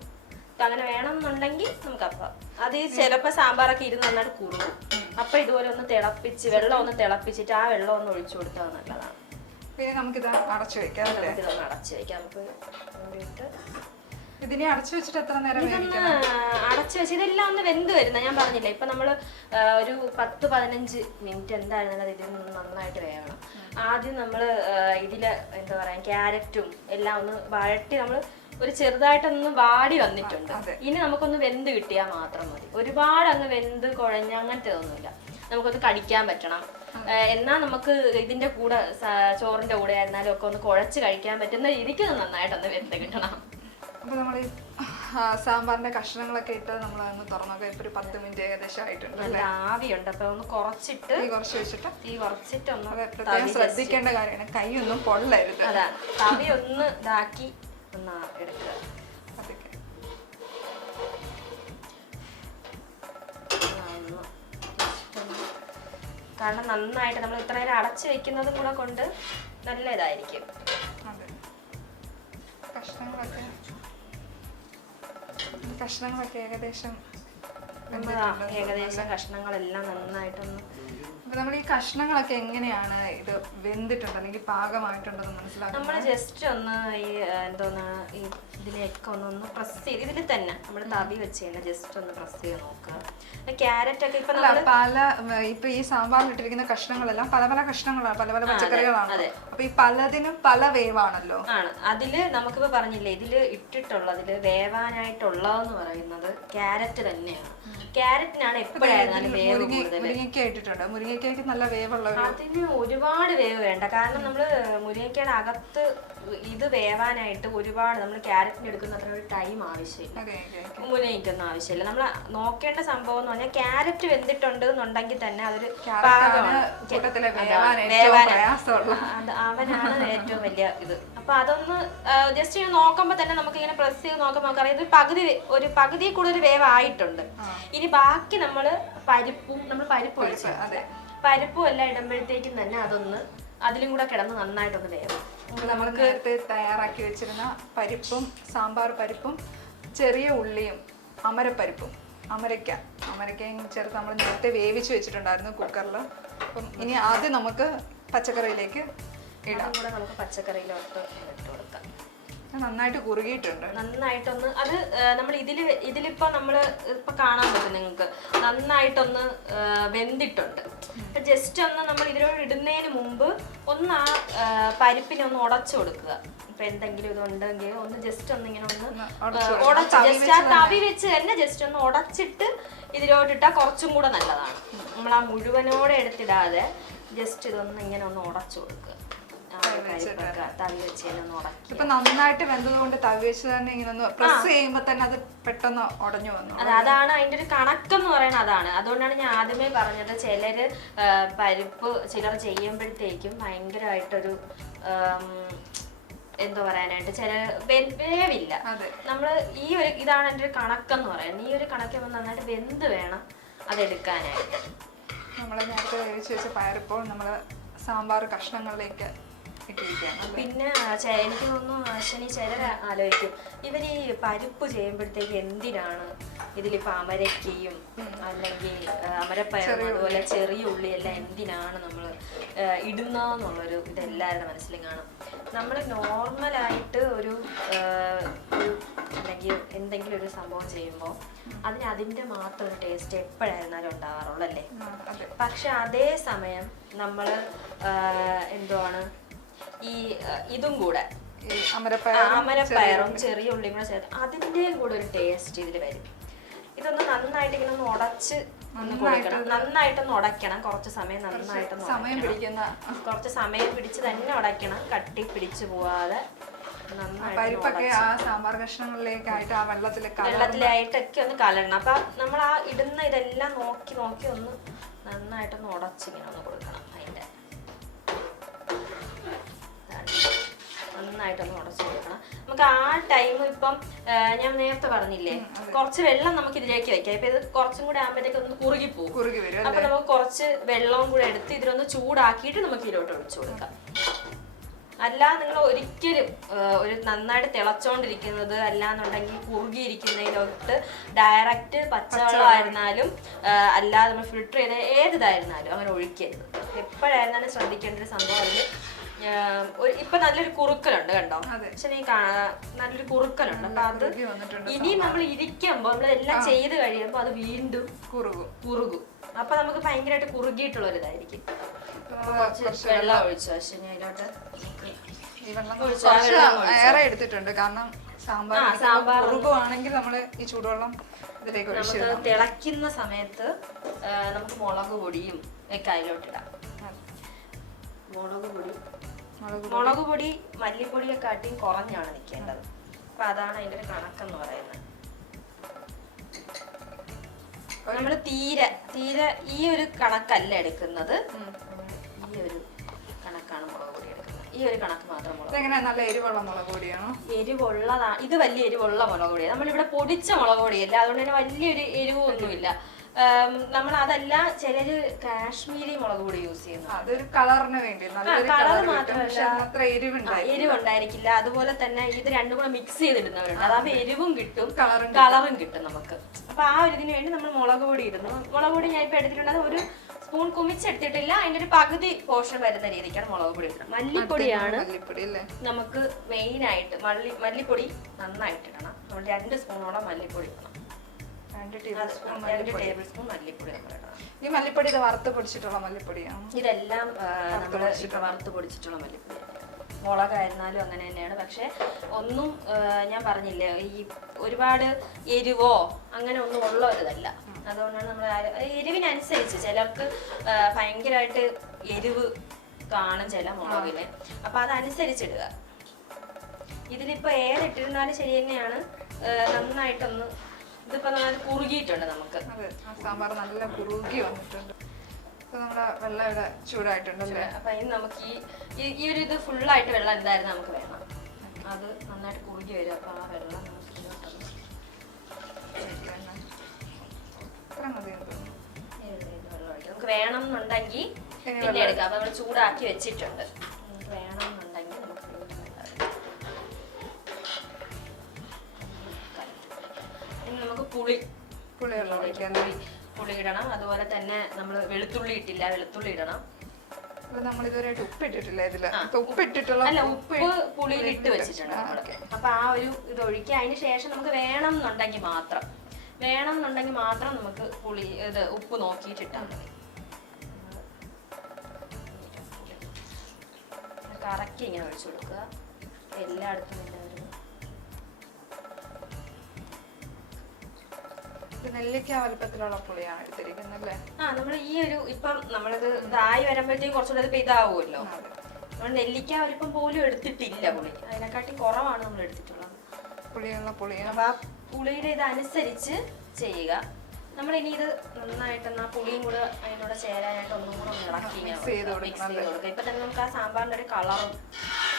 അങ്ങനെ വേണമെന്നുണ്ടെങ്കിൽ നമുക്ക് അപ്പം അത് ചിലപ്പോ സാമ്പാറൊക്കെ ഇരുന്ന് നന്നായിട്ട് കുറുകും. അപ്പൊ ഇതുപോലെ ഒന്ന് തിളപ്പിച്ച് വെള്ളം ഒന്ന് തിളപ്പിച്ചിട്ട് ആ വെള്ളം ഒന്ന് ഒഴിച്ചു കൊടുത്താൽ നല്ലതാണ്. പിന്നെ നമുക്കിത് അടച്ചു വെക്കാം. നമുക്കിതൊന്ന് അടച്ചു വെക്കാം. നമുക്ക് വേണ്ടിയിട്ട് ഇതിനെ അടച്ചു വെച്ചിട്ട് എത്ര നേരം അടച്ചു വെച്ച് ഇതെല്ലാം ഒന്ന് വെന്ത് വരുന്ന ഞാൻ പറഞ്ഞില്ല. ഇപ്പൊ നമ്മള് ഒരു 10-15 മിനിറ്റ് എന്തായിരുന്നാലും ഇതിൽ നിന്ന് നന്നായിട്ട് വേവണം. ആദ്യം നമ്മള് ഇതില് എന്താ പറയാ ക്യാരറ്റും എല്ലാം ഒന്ന് വഴട്ടി നമ്മള് ഒരു ചെറുതായിട്ടൊന്ന് വാടി വന്നിട്ടുണ്ട്. ഇനി നമുക്കൊന്ന് വെന്ത് കിട്ടിയാൽ മാത്രം മതി. ഒരുപാട് അങ്ങ് വെന്ത് കുഴഞ്ഞ അങ്ങനത്തെ ഒന്നുമില്ല. നമുക്കൊന്ന് കടിക്കാൻ പറ്റണം. എന്നാൽ നമുക്ക് ഇതിന്റെ കൂടെ ചോറിന്റെ കൂടെ ആയിരുന്നാലും ഒക്കെ ഒന്ന് കുഴച്ച് കഴിക്കാൻ പറ്റുന്ന രീതിക്ക് നന്നായിട്ടൊന്ന് വെന്ത് കിട്ടണം. അപ്പൊ നമ്മൾ ഈ സാമ്പാറിന്റെ കഷ്ണങ്ങളൊക്കെ ഇട്ട് നമ്മൾ ഒന്ന് തുറന്നൊക്കെ ഇപ്പൊ ഒരു 10 മിനിറ്റ് ഏകദേശം ആയിട്ടുണ്ട്. ആവിയുണ്ട്. അപ്പൊ ഒന്ന് കുറച്ചിട്ട് കുറച്ച് വെച്ചിട്ട് ഒന്ന് പ്രത്യേകം ശ്രദ്ധിക്കേണ്ട കാര്യമാണ്, കൈ ഒന്നും പൊള്ളരുത്. അതാ തവി ഒന്ന് ഇതാക്കി ഒന്ന് എടുക്കുക. കാരണം നന്നായിട്ട് നമ്മൾ ഇത്ര നേരം അടച്ചു വെക്കുന്നതും കൂടെ കൊണ്ട് നല്ല ഇതായിരിക്കും. കഷ്ണങ്ങളൊക്കെ ഏകദേശം കഷ്ണങ്ങളെല്ലാം നന്നായിട്ടൊന്ന് നമ്മൾ ഈ കഷ്ണങ്ങളൊക്കെ എങ്ങനെയാണ് ഇത് വെന്തിട്ടുണ്ടോ അല്ലെങ്കിൽ പാകമായിട്ടുണ്ടോ മനസ്സിലാക്കുക? നമ്മൾ ജസ്റ്റ് ഒന്ന് ഈ എന്തോന്നാണ് ഈ ഇതിലേക്ക് ഒന്ന് പ്രസ് ചെയ്ത് ഇതിൽ തന്നെ നമ്മൾ തവി വെച്ച് തന്നെ ജസ്റ്റ് ഒന്ന് പ്രസ് ചെയ്ത് നോക്കുക. ക്യാരറ്റ് ഒക്കെ ഇപ്പൊ ഈ സാമ്പാറിൽ ഇട്ടിരിക്കുന്ന കഷ്ണങ്ങളെല്ലാം പല പല കഷ്ണങ്ങളാണ്, പല പല പച്ചക്കറികളാണ്. അപ്പൊ ഈ പലതിനും പല വേവാണല്ലോ. ആണ്. അതില് നമുക്കിപ്പോ പറഞ്ഞില്ലേ ഇതില് ഇട്ടിട്ടുള്ളതില് വേവാനായിട്ടുള്ളതെന്ന് പറയുന്നത് ക്യാരറ്റ് തന്നെയാണ്. ക്യാരറ്റിനാണ് എപ്പോഴായിരുന്നാലും വേവ് കൂടുതൽ. മുരിങ്ങയ്ക്ക് നല്ല വേവുള്ള അതിന് ഒരുപാട് വേവ് വേണ്ട. കാരണം നമ്മള് മുരിങ്ങയ്ക്കയുടെ അകത്ത് ഇത് വേവാനായിട്ട് ഒരുപാട് നമ്മൾ ക്യാരറ്റിന് എടുക്കുന്ന അത്ര ഒരു ടൈം ആവശ്യമില്ല, മുരിങ്ങയ്ക്കൊന്നും ആവശ്യമില്ല. നമ്മൾ നോക്കേണ്ട സംഭവം എന്ന് പറഞ്ഞാൽ ക്യാരറ്റ് വെന്തിട്ടുണ്ട് എന്നുണ്ടെങ്കിൽ തന്നെ അതൊരു അവനാണ് ഏറ്റവും വലിയ ഇത്. അപ്പൊ അതൊന്ന് ജസ്റ്റ് നോക്കുമ്പോ തന്നെ നമുക്ക് ഇങ്ങനെ പ്രസ് ചെയ്ത് നോക്കുമ്പോൾ നമുക്കറിയാം ഇത് ഒരു പകുതി കൂടുതൽ വേവായിട്ടുണ്ട്. ഇനി ബാക്കി നമ്മള് പരിപ്പ് ഒഴിച്ചു പരിപ്പും എല്ലാം ഇടുമ്പോഴത്തേക്കും തന്നെ അതൊന്ന് അതിലും കൂടെ കിടന്ന് നന്നായിട്ടൊന്ന് വേവും. നമ്മൾ നേരത്തെ തയ്യാറാക്കി വെച്ചിരുന്ന പരിപ്പും സാമ്പാർ പരിപ്പും ചെറിയ ഉള്ളിയും അമരക്കയും ചേർത്ത് നമ്മൾ നേരത്തെ വേവിച്ച് വെച്ചിട്ടുണ്ടായിരുന്നു കുക്കറിൽ. അപ്പം ഇനി ആദ്യം നമുക്ക് പച്ചക്കറിയിലേക്ക് ഇടാം. കൂടെ നമുക്ക് പച്ചക്കറിയിലോട്ട് ഇട്ട് കൊടുക്കാം. നന്നായിട്ട് കുറുകിയിട്ടുണ്ട്. നന്നായിട്ടൊന്ന് അത് നമ്മൾ ഇതിലിപ്പോ നമ്മള് ഇപ്പൊ കാണാൻ പറ്റും നിങ്ങൾക്ക് നന്നായിട്ടൊന്ന് വെന്തിട്ടുണ്ട്. ജസ്റ്റ് ഒന്ന് നമ്മൾ ഇതിലോട്ട് ഇടുന്നതിന് മുമ്പ് ഒന്ന് ആ പരിപ്പിനെ ഒന്ന് ഉടച്ചു കൊടുക്കുക. ഇപ്പൊ എന്തെങ്കിലും ഇതുണ്ടെങ്കിൽ ഒന്ന് ജസ്റ്റ് ഒന്ന് ഇങ്ങനെ ഒന്ന് ഉടച്ച് ജസ്റ്റ് ആ തവി വെച്ച് തന്നെ ജസ്റ്റ് ഒന്ന് ഉടച്ചിട്ട് ഇതിലോട്ടിട്ടാൽ കുറച്ചും കൂടെ നല്ലതാണ്. നമ്മൾ ആ മുഴുവനോടെ എടുത്തിടാതെ ജസ്റ്റ് ഇതൊന്ന് ഇങ്ങനെ ഒന്ന് ഉടച്ചു കൊടുക്കുക. ഇപ്പൊ നന്നായിട്ട് വെന്തത് കൊണ്ട് തവി വെച്ച് തന്നെ ഇങ്ങനെ പ്രസ് ചെയ്യുമ്പോ തന്നെ അത് പെട്ടെന്ന് ഉടഞ്ഞു വന്നു. അതാണ് അതിന്റെ ഒരു കണക്കെന്ന് പറയുന്നത്. അതാണ് അതുകൊണ്ടാണ് ഞാൻ ആദ്യമേ പറഞ്ഞത് ചിലര് പരിപ്പ് ചിലർ ചെയ്യുമ്പോഴത്തേക്കും ഭയങ്കരമായിട്ടൊരു എന്തോ പറയാനായിട്ട് ചില വേവില്ല. നമ്മള് ഇതാണ് എൻ്റെ ഒരു കണക്കെന്ന് പറയുന്നത്. ഈ ഒരു കണക്ക് നന്നായിട്ട് വെന്ത് വേണം അതെടുക്കാനായിട്ട്. നമ്മള് നേരത്തെ വേവിച്ച് വെച്ച പയറിപ്പോൾ നമ്മള് സാമ്പാർ കഷ്ണങ്ങളിലേക്ക് ഇട്ടിരിക്കുകയാണ്. പിന്നെ എനിക്ക് തോന്നുന്നു അശ്വിനി ചിലർ ആലോചിക്കും ഇവർ ഈ പരിപ്പ് ചെയ്യുമ്പോഴത്തേക്ക് എന്തിനാണ് ഇതിലിപ്പോ അമരക്കയും അല്ലെങ്കിൽ അമരപ്പയറും അതുപോലെ ചെറിയ ഉള്ളിയെല്ലാം എന്തിനാണ് നമ്മൾ ഇടുന്നതെന്നുള്ളൊരു ഇതെല്ലാവരുടെ മനസ്സിലും കാണും. നമ്മൾ നോർമലായിട്ട് ഒരു അല്ലെങ്കിൽ എന്തെങ്കിലും ഒരു സംഭവം ചെയ്യുമ്പോൾ അതിന് അതിൻ്റെ മാത്രം ഒരു ടേസ്റ്റ് എപ്പോഴായിരുന്നാലും ഉണ്ടാവാറുള്ളൂ അല്ലേ? പക്ഷെ അതേ സമയം നമ്മൾ എന്തുവാണ് ഈ ഇതും കൂടെ അമരപ്പയറും ചെറിയ ഉള്ളിയും കൂടെ ചേർത്ത് അതിൻ്റെയും കൂടെ ഒരു ടേസ്റ്റ് ഇതിൽ വരും. ഇതൊന്ന് നന്നായിട്ട് ഇങ്ങനെ ഒന്ന് ഉടച്ച് കൊടുക്കണം, നന്നായിട്ടൊന്ന് ഉടയ്ക്കണം. കുറച്ച് സമയം നന്നായിട്ടൊന്ന് കുറച്ച് സമയം പിടിച്ച് തന്നെ ഉടയ്ക്കണം, കട്ടി പിടിച്ചു പോവാതെ വെള്ളത്തിലായിട്ടൊക്കെ ഒന്ന് കലരണം. അപ്പൊ നമ്മൾ ആ ഇടുന്ന ഇതെല്ലാം നോക്കി നോക്കി ഒന്ന് നന്നായിട്ടൊന്ന് ഉടച്ചിങ്ങനെ ഒന്ന് കൊടുക്കണം. അതിന്റെ നന്നായിട്ടൊന്ന് ഉടച്ചു കൊടുക്കണം. നമുക്ക് ആ ടൈം ഇപ്പം ഞാൻ നേരത്തെ പറഞ്ഞില്ലേ, കുറച്ച് വെള്ളം നമുക്ക് ഇതിലേക്ക് വെക്കാം. ഇപ്പൊ ഇത് കുറച്ചും കൂടെ ആകുമ്പോഴത്തേക്ക് ഒന്ന് കുറുകി പോകും. അപ്പൊ നമുക്ക് കുറച്ച് വെള്ളവും കൂടെ എടുത്ത് ഇതിലൊന്ന് ചൂടാക്കിയിട്ട് നമുക്ക് ഇതിലോട്ട് ഒഴിച്ചു കൊടുക്കാം. അല്ലാതെ നിങ്ങൾ ഒരിക്കലും ഒരു നന്നായിട്ട് തിളച്ചോണ്ടിരിക്കുന്നത് അല്ലാന്നുണ്ടെങ്കിൽ കുറുകിയിരിക്കുന്നതിലോട്ട് ഡയറക്റ്റ് പച്ചവെള്ളമായിരുന്നാലും അല്ലാതെ നമ്മൾ ഫിൽട്ടർ ചെയ്ത ഏതിതായിരുന്നാലും അങ്ങനെ ഒഴിക്കരുത്. എപ്പോഴായിരുന്നാലും ശ്രദ്ധിക്കേണ്ട ഒരു സംഭവം അതിൽ ഇപ്പൊ നല്ലൊരു കുറുക്കലുണ്ട് കണ്ടോ, പക്ഷെ നീ നല്ലൊരു കുറുക്കലുണ്ട്. അപ്പൊ അത് ഇനി നമ്മൾ ഇരിക്കുമ്പോ നമ്മളെല്ലാം ചെയ്ത് കഴിയുമ്പോ അത് വീണ്ടും കുറുകും. അപ്പൊ നമുക്ക് ഭയങ്കരമായിട്ട് കുറുകിയിട്ടുള്ള ഒരു ഇതായിരിക്കും. വെള്ളം ഒഴിച്ചു പക്ഷെ ഞാൻ ഇതിലോട്ട് ഏറെ എടുത്തിട്ടുണ്ട്. കാരണം സാമ്പാർ ആണെങ്കിൽ നമ്മള് ഈ ചൂടുവെള്ളം ഇതിലേക്ക് നമുക്ക് തിളയ്ക്കുന്ന സമയത്ത് നമുക്ക് മുളക് പൊടിയും ഒക്കെ അതിലോട്ടിടാം. മുളക് പൊടി മല്ലിപ്പൊടിയെ കാട്ടിയും കുറഞ്ഞാണ് നിൽക്കേണ്ടത്. അപ്പൊ അതാണ് അതിന്റെ ഒരു കണക്കെന്ന് പറയുന്നത്. നമ്മള് തീരെ ഈ ഒരു കണക്കല്ല എടുക്കുന്നത്, ഈ ഒരു കണക്കാണ് മുളക് പൊടി എടുക്കുന്നത്. ഈ ഒരു കണക്ക് മാത്രം നല്ല എരിവുള്ള മുളക് പൊടിയാണോ? എരിവുള്ളതാണ്. ഇത് വലിയ എരിവുള്ള മുളക് പൊടിയാണ്. നമ്മളിവിടെ പൊടിച്ച മുളക് പൊടിയല്ല, അതുകൊണ്ട് തന്നെ വലിയൊരു എരിവൊന്നുമില്ല. നമ്മൾ അതല്ല ചിലര് കാശ്മീരി മുളക് പൊടി യൂസ് ചെയ്യുന്നു. അതൊരു കളറിന് വേണ്ടി, കളർ മാത്രമല്ല എരിവുണ്ടായിരിക്കില്ല. അതുപോലെ തന്നെ ഇത് രണ്ടും കൂടെ മിക്സ് ചെയ്തിടുന്നവരുണ്ട്. അതാവുമ്പോ എരിവും കിട്ടും കളറും കിട്ടും നമുക്ക്. അപ്പൊ ആ ഒരു ഇതിന് വേണ്ടി നമ്മൾ മുളക് പൊടി ഇടുന്നു. മുളക് പൊടി ഞാൻ ഇപ്പൊ എടുത്തിട്ടുള്ളത് ഒരു സ്പൂൺ കുമിച്ചെടുത്തിട്ടില്ല, അതിന്റെ ഒരു പകുതി പോർഷൻ വരുന്ന രീതിക്കാണ് മുളക് പൊടി ഇടുന്നത്. മല്ലിപ്പൊടിയാണ് നമുക്ക് മെയിൻ ആയിട്ട്. മല്ലിപ്പൊടി നന്നായിട്ട് ഇടണം. നമ്മൾ 2 സ്പൂണോളം മല്ലിപ്പൊടി ഇടണം. 2 ടേബിൾ സ്പൂൺ മല്ലിപ്പൊടി നമ്മൾ ഇടണം. ഈ മല്ലിപ്പൊടി ഇത് വറുത്ത് പൊടിച്ചിട്ടുള്ള മല്ലിപ്പൊടിയാണ്. ഇതെല്ലാം നമ്മൾ വറുത്ത് പൊടിച്ചിട്ടുള്ള മല്ലിപ്പൊടി. മുളകായിരുന്നാലും അങ്ങനെ തന്നെയാണ്. പക്ഷെ ഒന്നും ഞാൻ പറഞ്ഞില്ലേ, ഈ ഒരുപാട് എരിവോ അങ്ങനെ ഒന്നും ഉള്ള ഒരിതല്ല. അതുകൊണ്ടാണ് നമ്മൾ എരിവിനനുസരിച്ച് ചിലർക്ക് ഭയങ്കരമായിട്ട് എരിവ് കാണും ചില മുളകില്. അപ്പൊ അതനുസരിച്ചിടുക. ഇതിലിപ്പോ ഏതിട്ടിരുന്നാലും ശരി തന്നെയാണ്. നന്നായിട്ടൊന്ന് ഇതിപ്പോ കുറുകിയിട്ടുണ്ട്. നമുക്ക് സാമ്പാർ നല്ല കുറുകി വന്നിട്ടുണ്ട്. നമ്മുടെ വെള്ളം ഇവിടെ ചൂടായിട്ടുണ്ടല്ലേ. അപ്പൊ ഇനി നമുക്ക് ഈ ഒരു ഇത് ഫുള്ളായിട്ട് വെള്ളം എന്തായാലും നമുക്ക് വേണം. അത് നന്നായിട്ട് കുറുകി വരും. അപ്പൊ ആ വെള്ളം നമുക്ക് വേണം എന്നുണ്ടെങ്കിൽ പിന്നെ എടുക്കാം. അപ്പൊ നമ്മൾ ചൂടാക്കി വെച്ചിട്ടുണ്ട്. വേണം എന്നുണ്ടെങ്കിൽ നമുക്ക് നമുക്ക് പുളി ഇടണം. അതുപോലെ തന്നെ നമ്മൾ വെളുത്തുള്ളി ഇട്ടില്ല, വെളുത്തുള്ളി ഇടണം. അല്ല, ഉപ്പ് പുളിയിൽ ഇട്ട് വെച്ചിട്ടുണ്ട്. അപ്പൊ ആ ഒരു ഇത് ഒഴിക്കുക. അതിന് ശേഷം നമുക്ക് വേണം എന്നുണ്ടെങ്കിൽ മാത്രം നമുക്ക് ഉപ്പ് നോക്കിയിട്ട് ഇട്ടാൽ മതി. കറക്കി ഇങ്ങനെ ഒഴിച്ചു കൊടുക്കുക എല്ലായിടത്തും. നെല്ലിക്ക വലുപ്പത്തിലുള്ള പുളിയാണ് എടുത്തിരിക്കുന്നത്. നമ്മൾ ഈ ഒരു ഇപ്പം നമ്മളിത് ഇതായി വരുമ്പോഴത്തേക്കും കുറച്ചുകൂടെ ഇത് ഇതാവുമല്ലോ. നമ്മൾ നെല്ലിക്ക വലിപ്പം പോലും എടുത്തിട്ടില്ല പുളി. അതിനെക്കാട്ടി കുറവാണ് നമ്മൾ എടുത്തിട്ടുള്ളത്. പുളിയാണ്. അപ്പൊ ആ പുളിയുടെ ഇതനുസരിച്ച് ചെയ്യുക. നമ്മളിനി ഇത് നന്നായിട്ട് ആ പുളിയും കൂടെ അതിനോട് ചേരാനായിട്ട് ഒന്നും കൂടെ ഇളക്കി മിക്സ് ചെയ്ത് കൊടുക്കുക. ഇപ്പൊ തന്നെ നമുക്ക് ആ സാമ്പാറിന്റെ ഒരു കളറും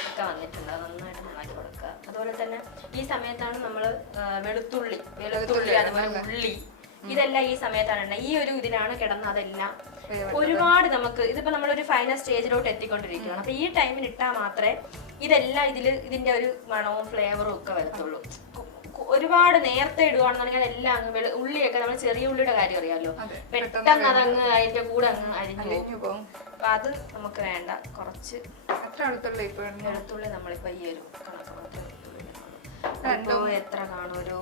ഒക്കെ വന്നിട്ടുണ്ട്. നന്നായിട്ട് ഇളക്കി കൊടുക്കുക. അതുപോലെ തന്നെ ഈ സമയത്താണ് നമ്മൾ വെളുത്തുള്ളി അതുപോലെ ഉള്ളി ഇതെല്ലാം ഈ സമയത്താണ്. ഈ ഒരു ഇതിനാണ് കിടന്ന് അതെല്ലാം ഒരുപാട് നമുക്ക് ഇതിപ്പോ നമ്മളൊരു ഫൈനൽ സ്റ്റേജിലോട്ട് എത്തിക്കൊണ്ടിരിക്കുകയാണ്. അപ്പൊ ഈ ടൈമിന് ഇട്ടാൽ മാത്രമേ ഇതെല്ലാം ഇതിന്റെ ഒരു മണവും ഫ്ലേവറും ഒക്കെ വരത്തുള്ളൂ. ഒരുപാട് നേരത്തെ ഇടുവാണെന്നുണ്ടെങ്കിൽ എല്ലാം അങ്ങ് ഉള്ളിയൊക്കെ നമ്മൾ ചെറിയ ഉള്ളിയുടെ കാര്യം അറിയാമല്ലോ, പെട്ടെന്ന് അതങ്ങ് അതിന്റെ കൂടെ അങ്ങ് അരിഞ്ഞു പോകും. അപ്പൊ അത് നമുക്ക് വേണ്ട. കുറച്ച് വെളുത്തുള്ളി നമ്മളിപ്പോ ഈ ഒരു കണക്ക് എത്ര കാണും, ഒരു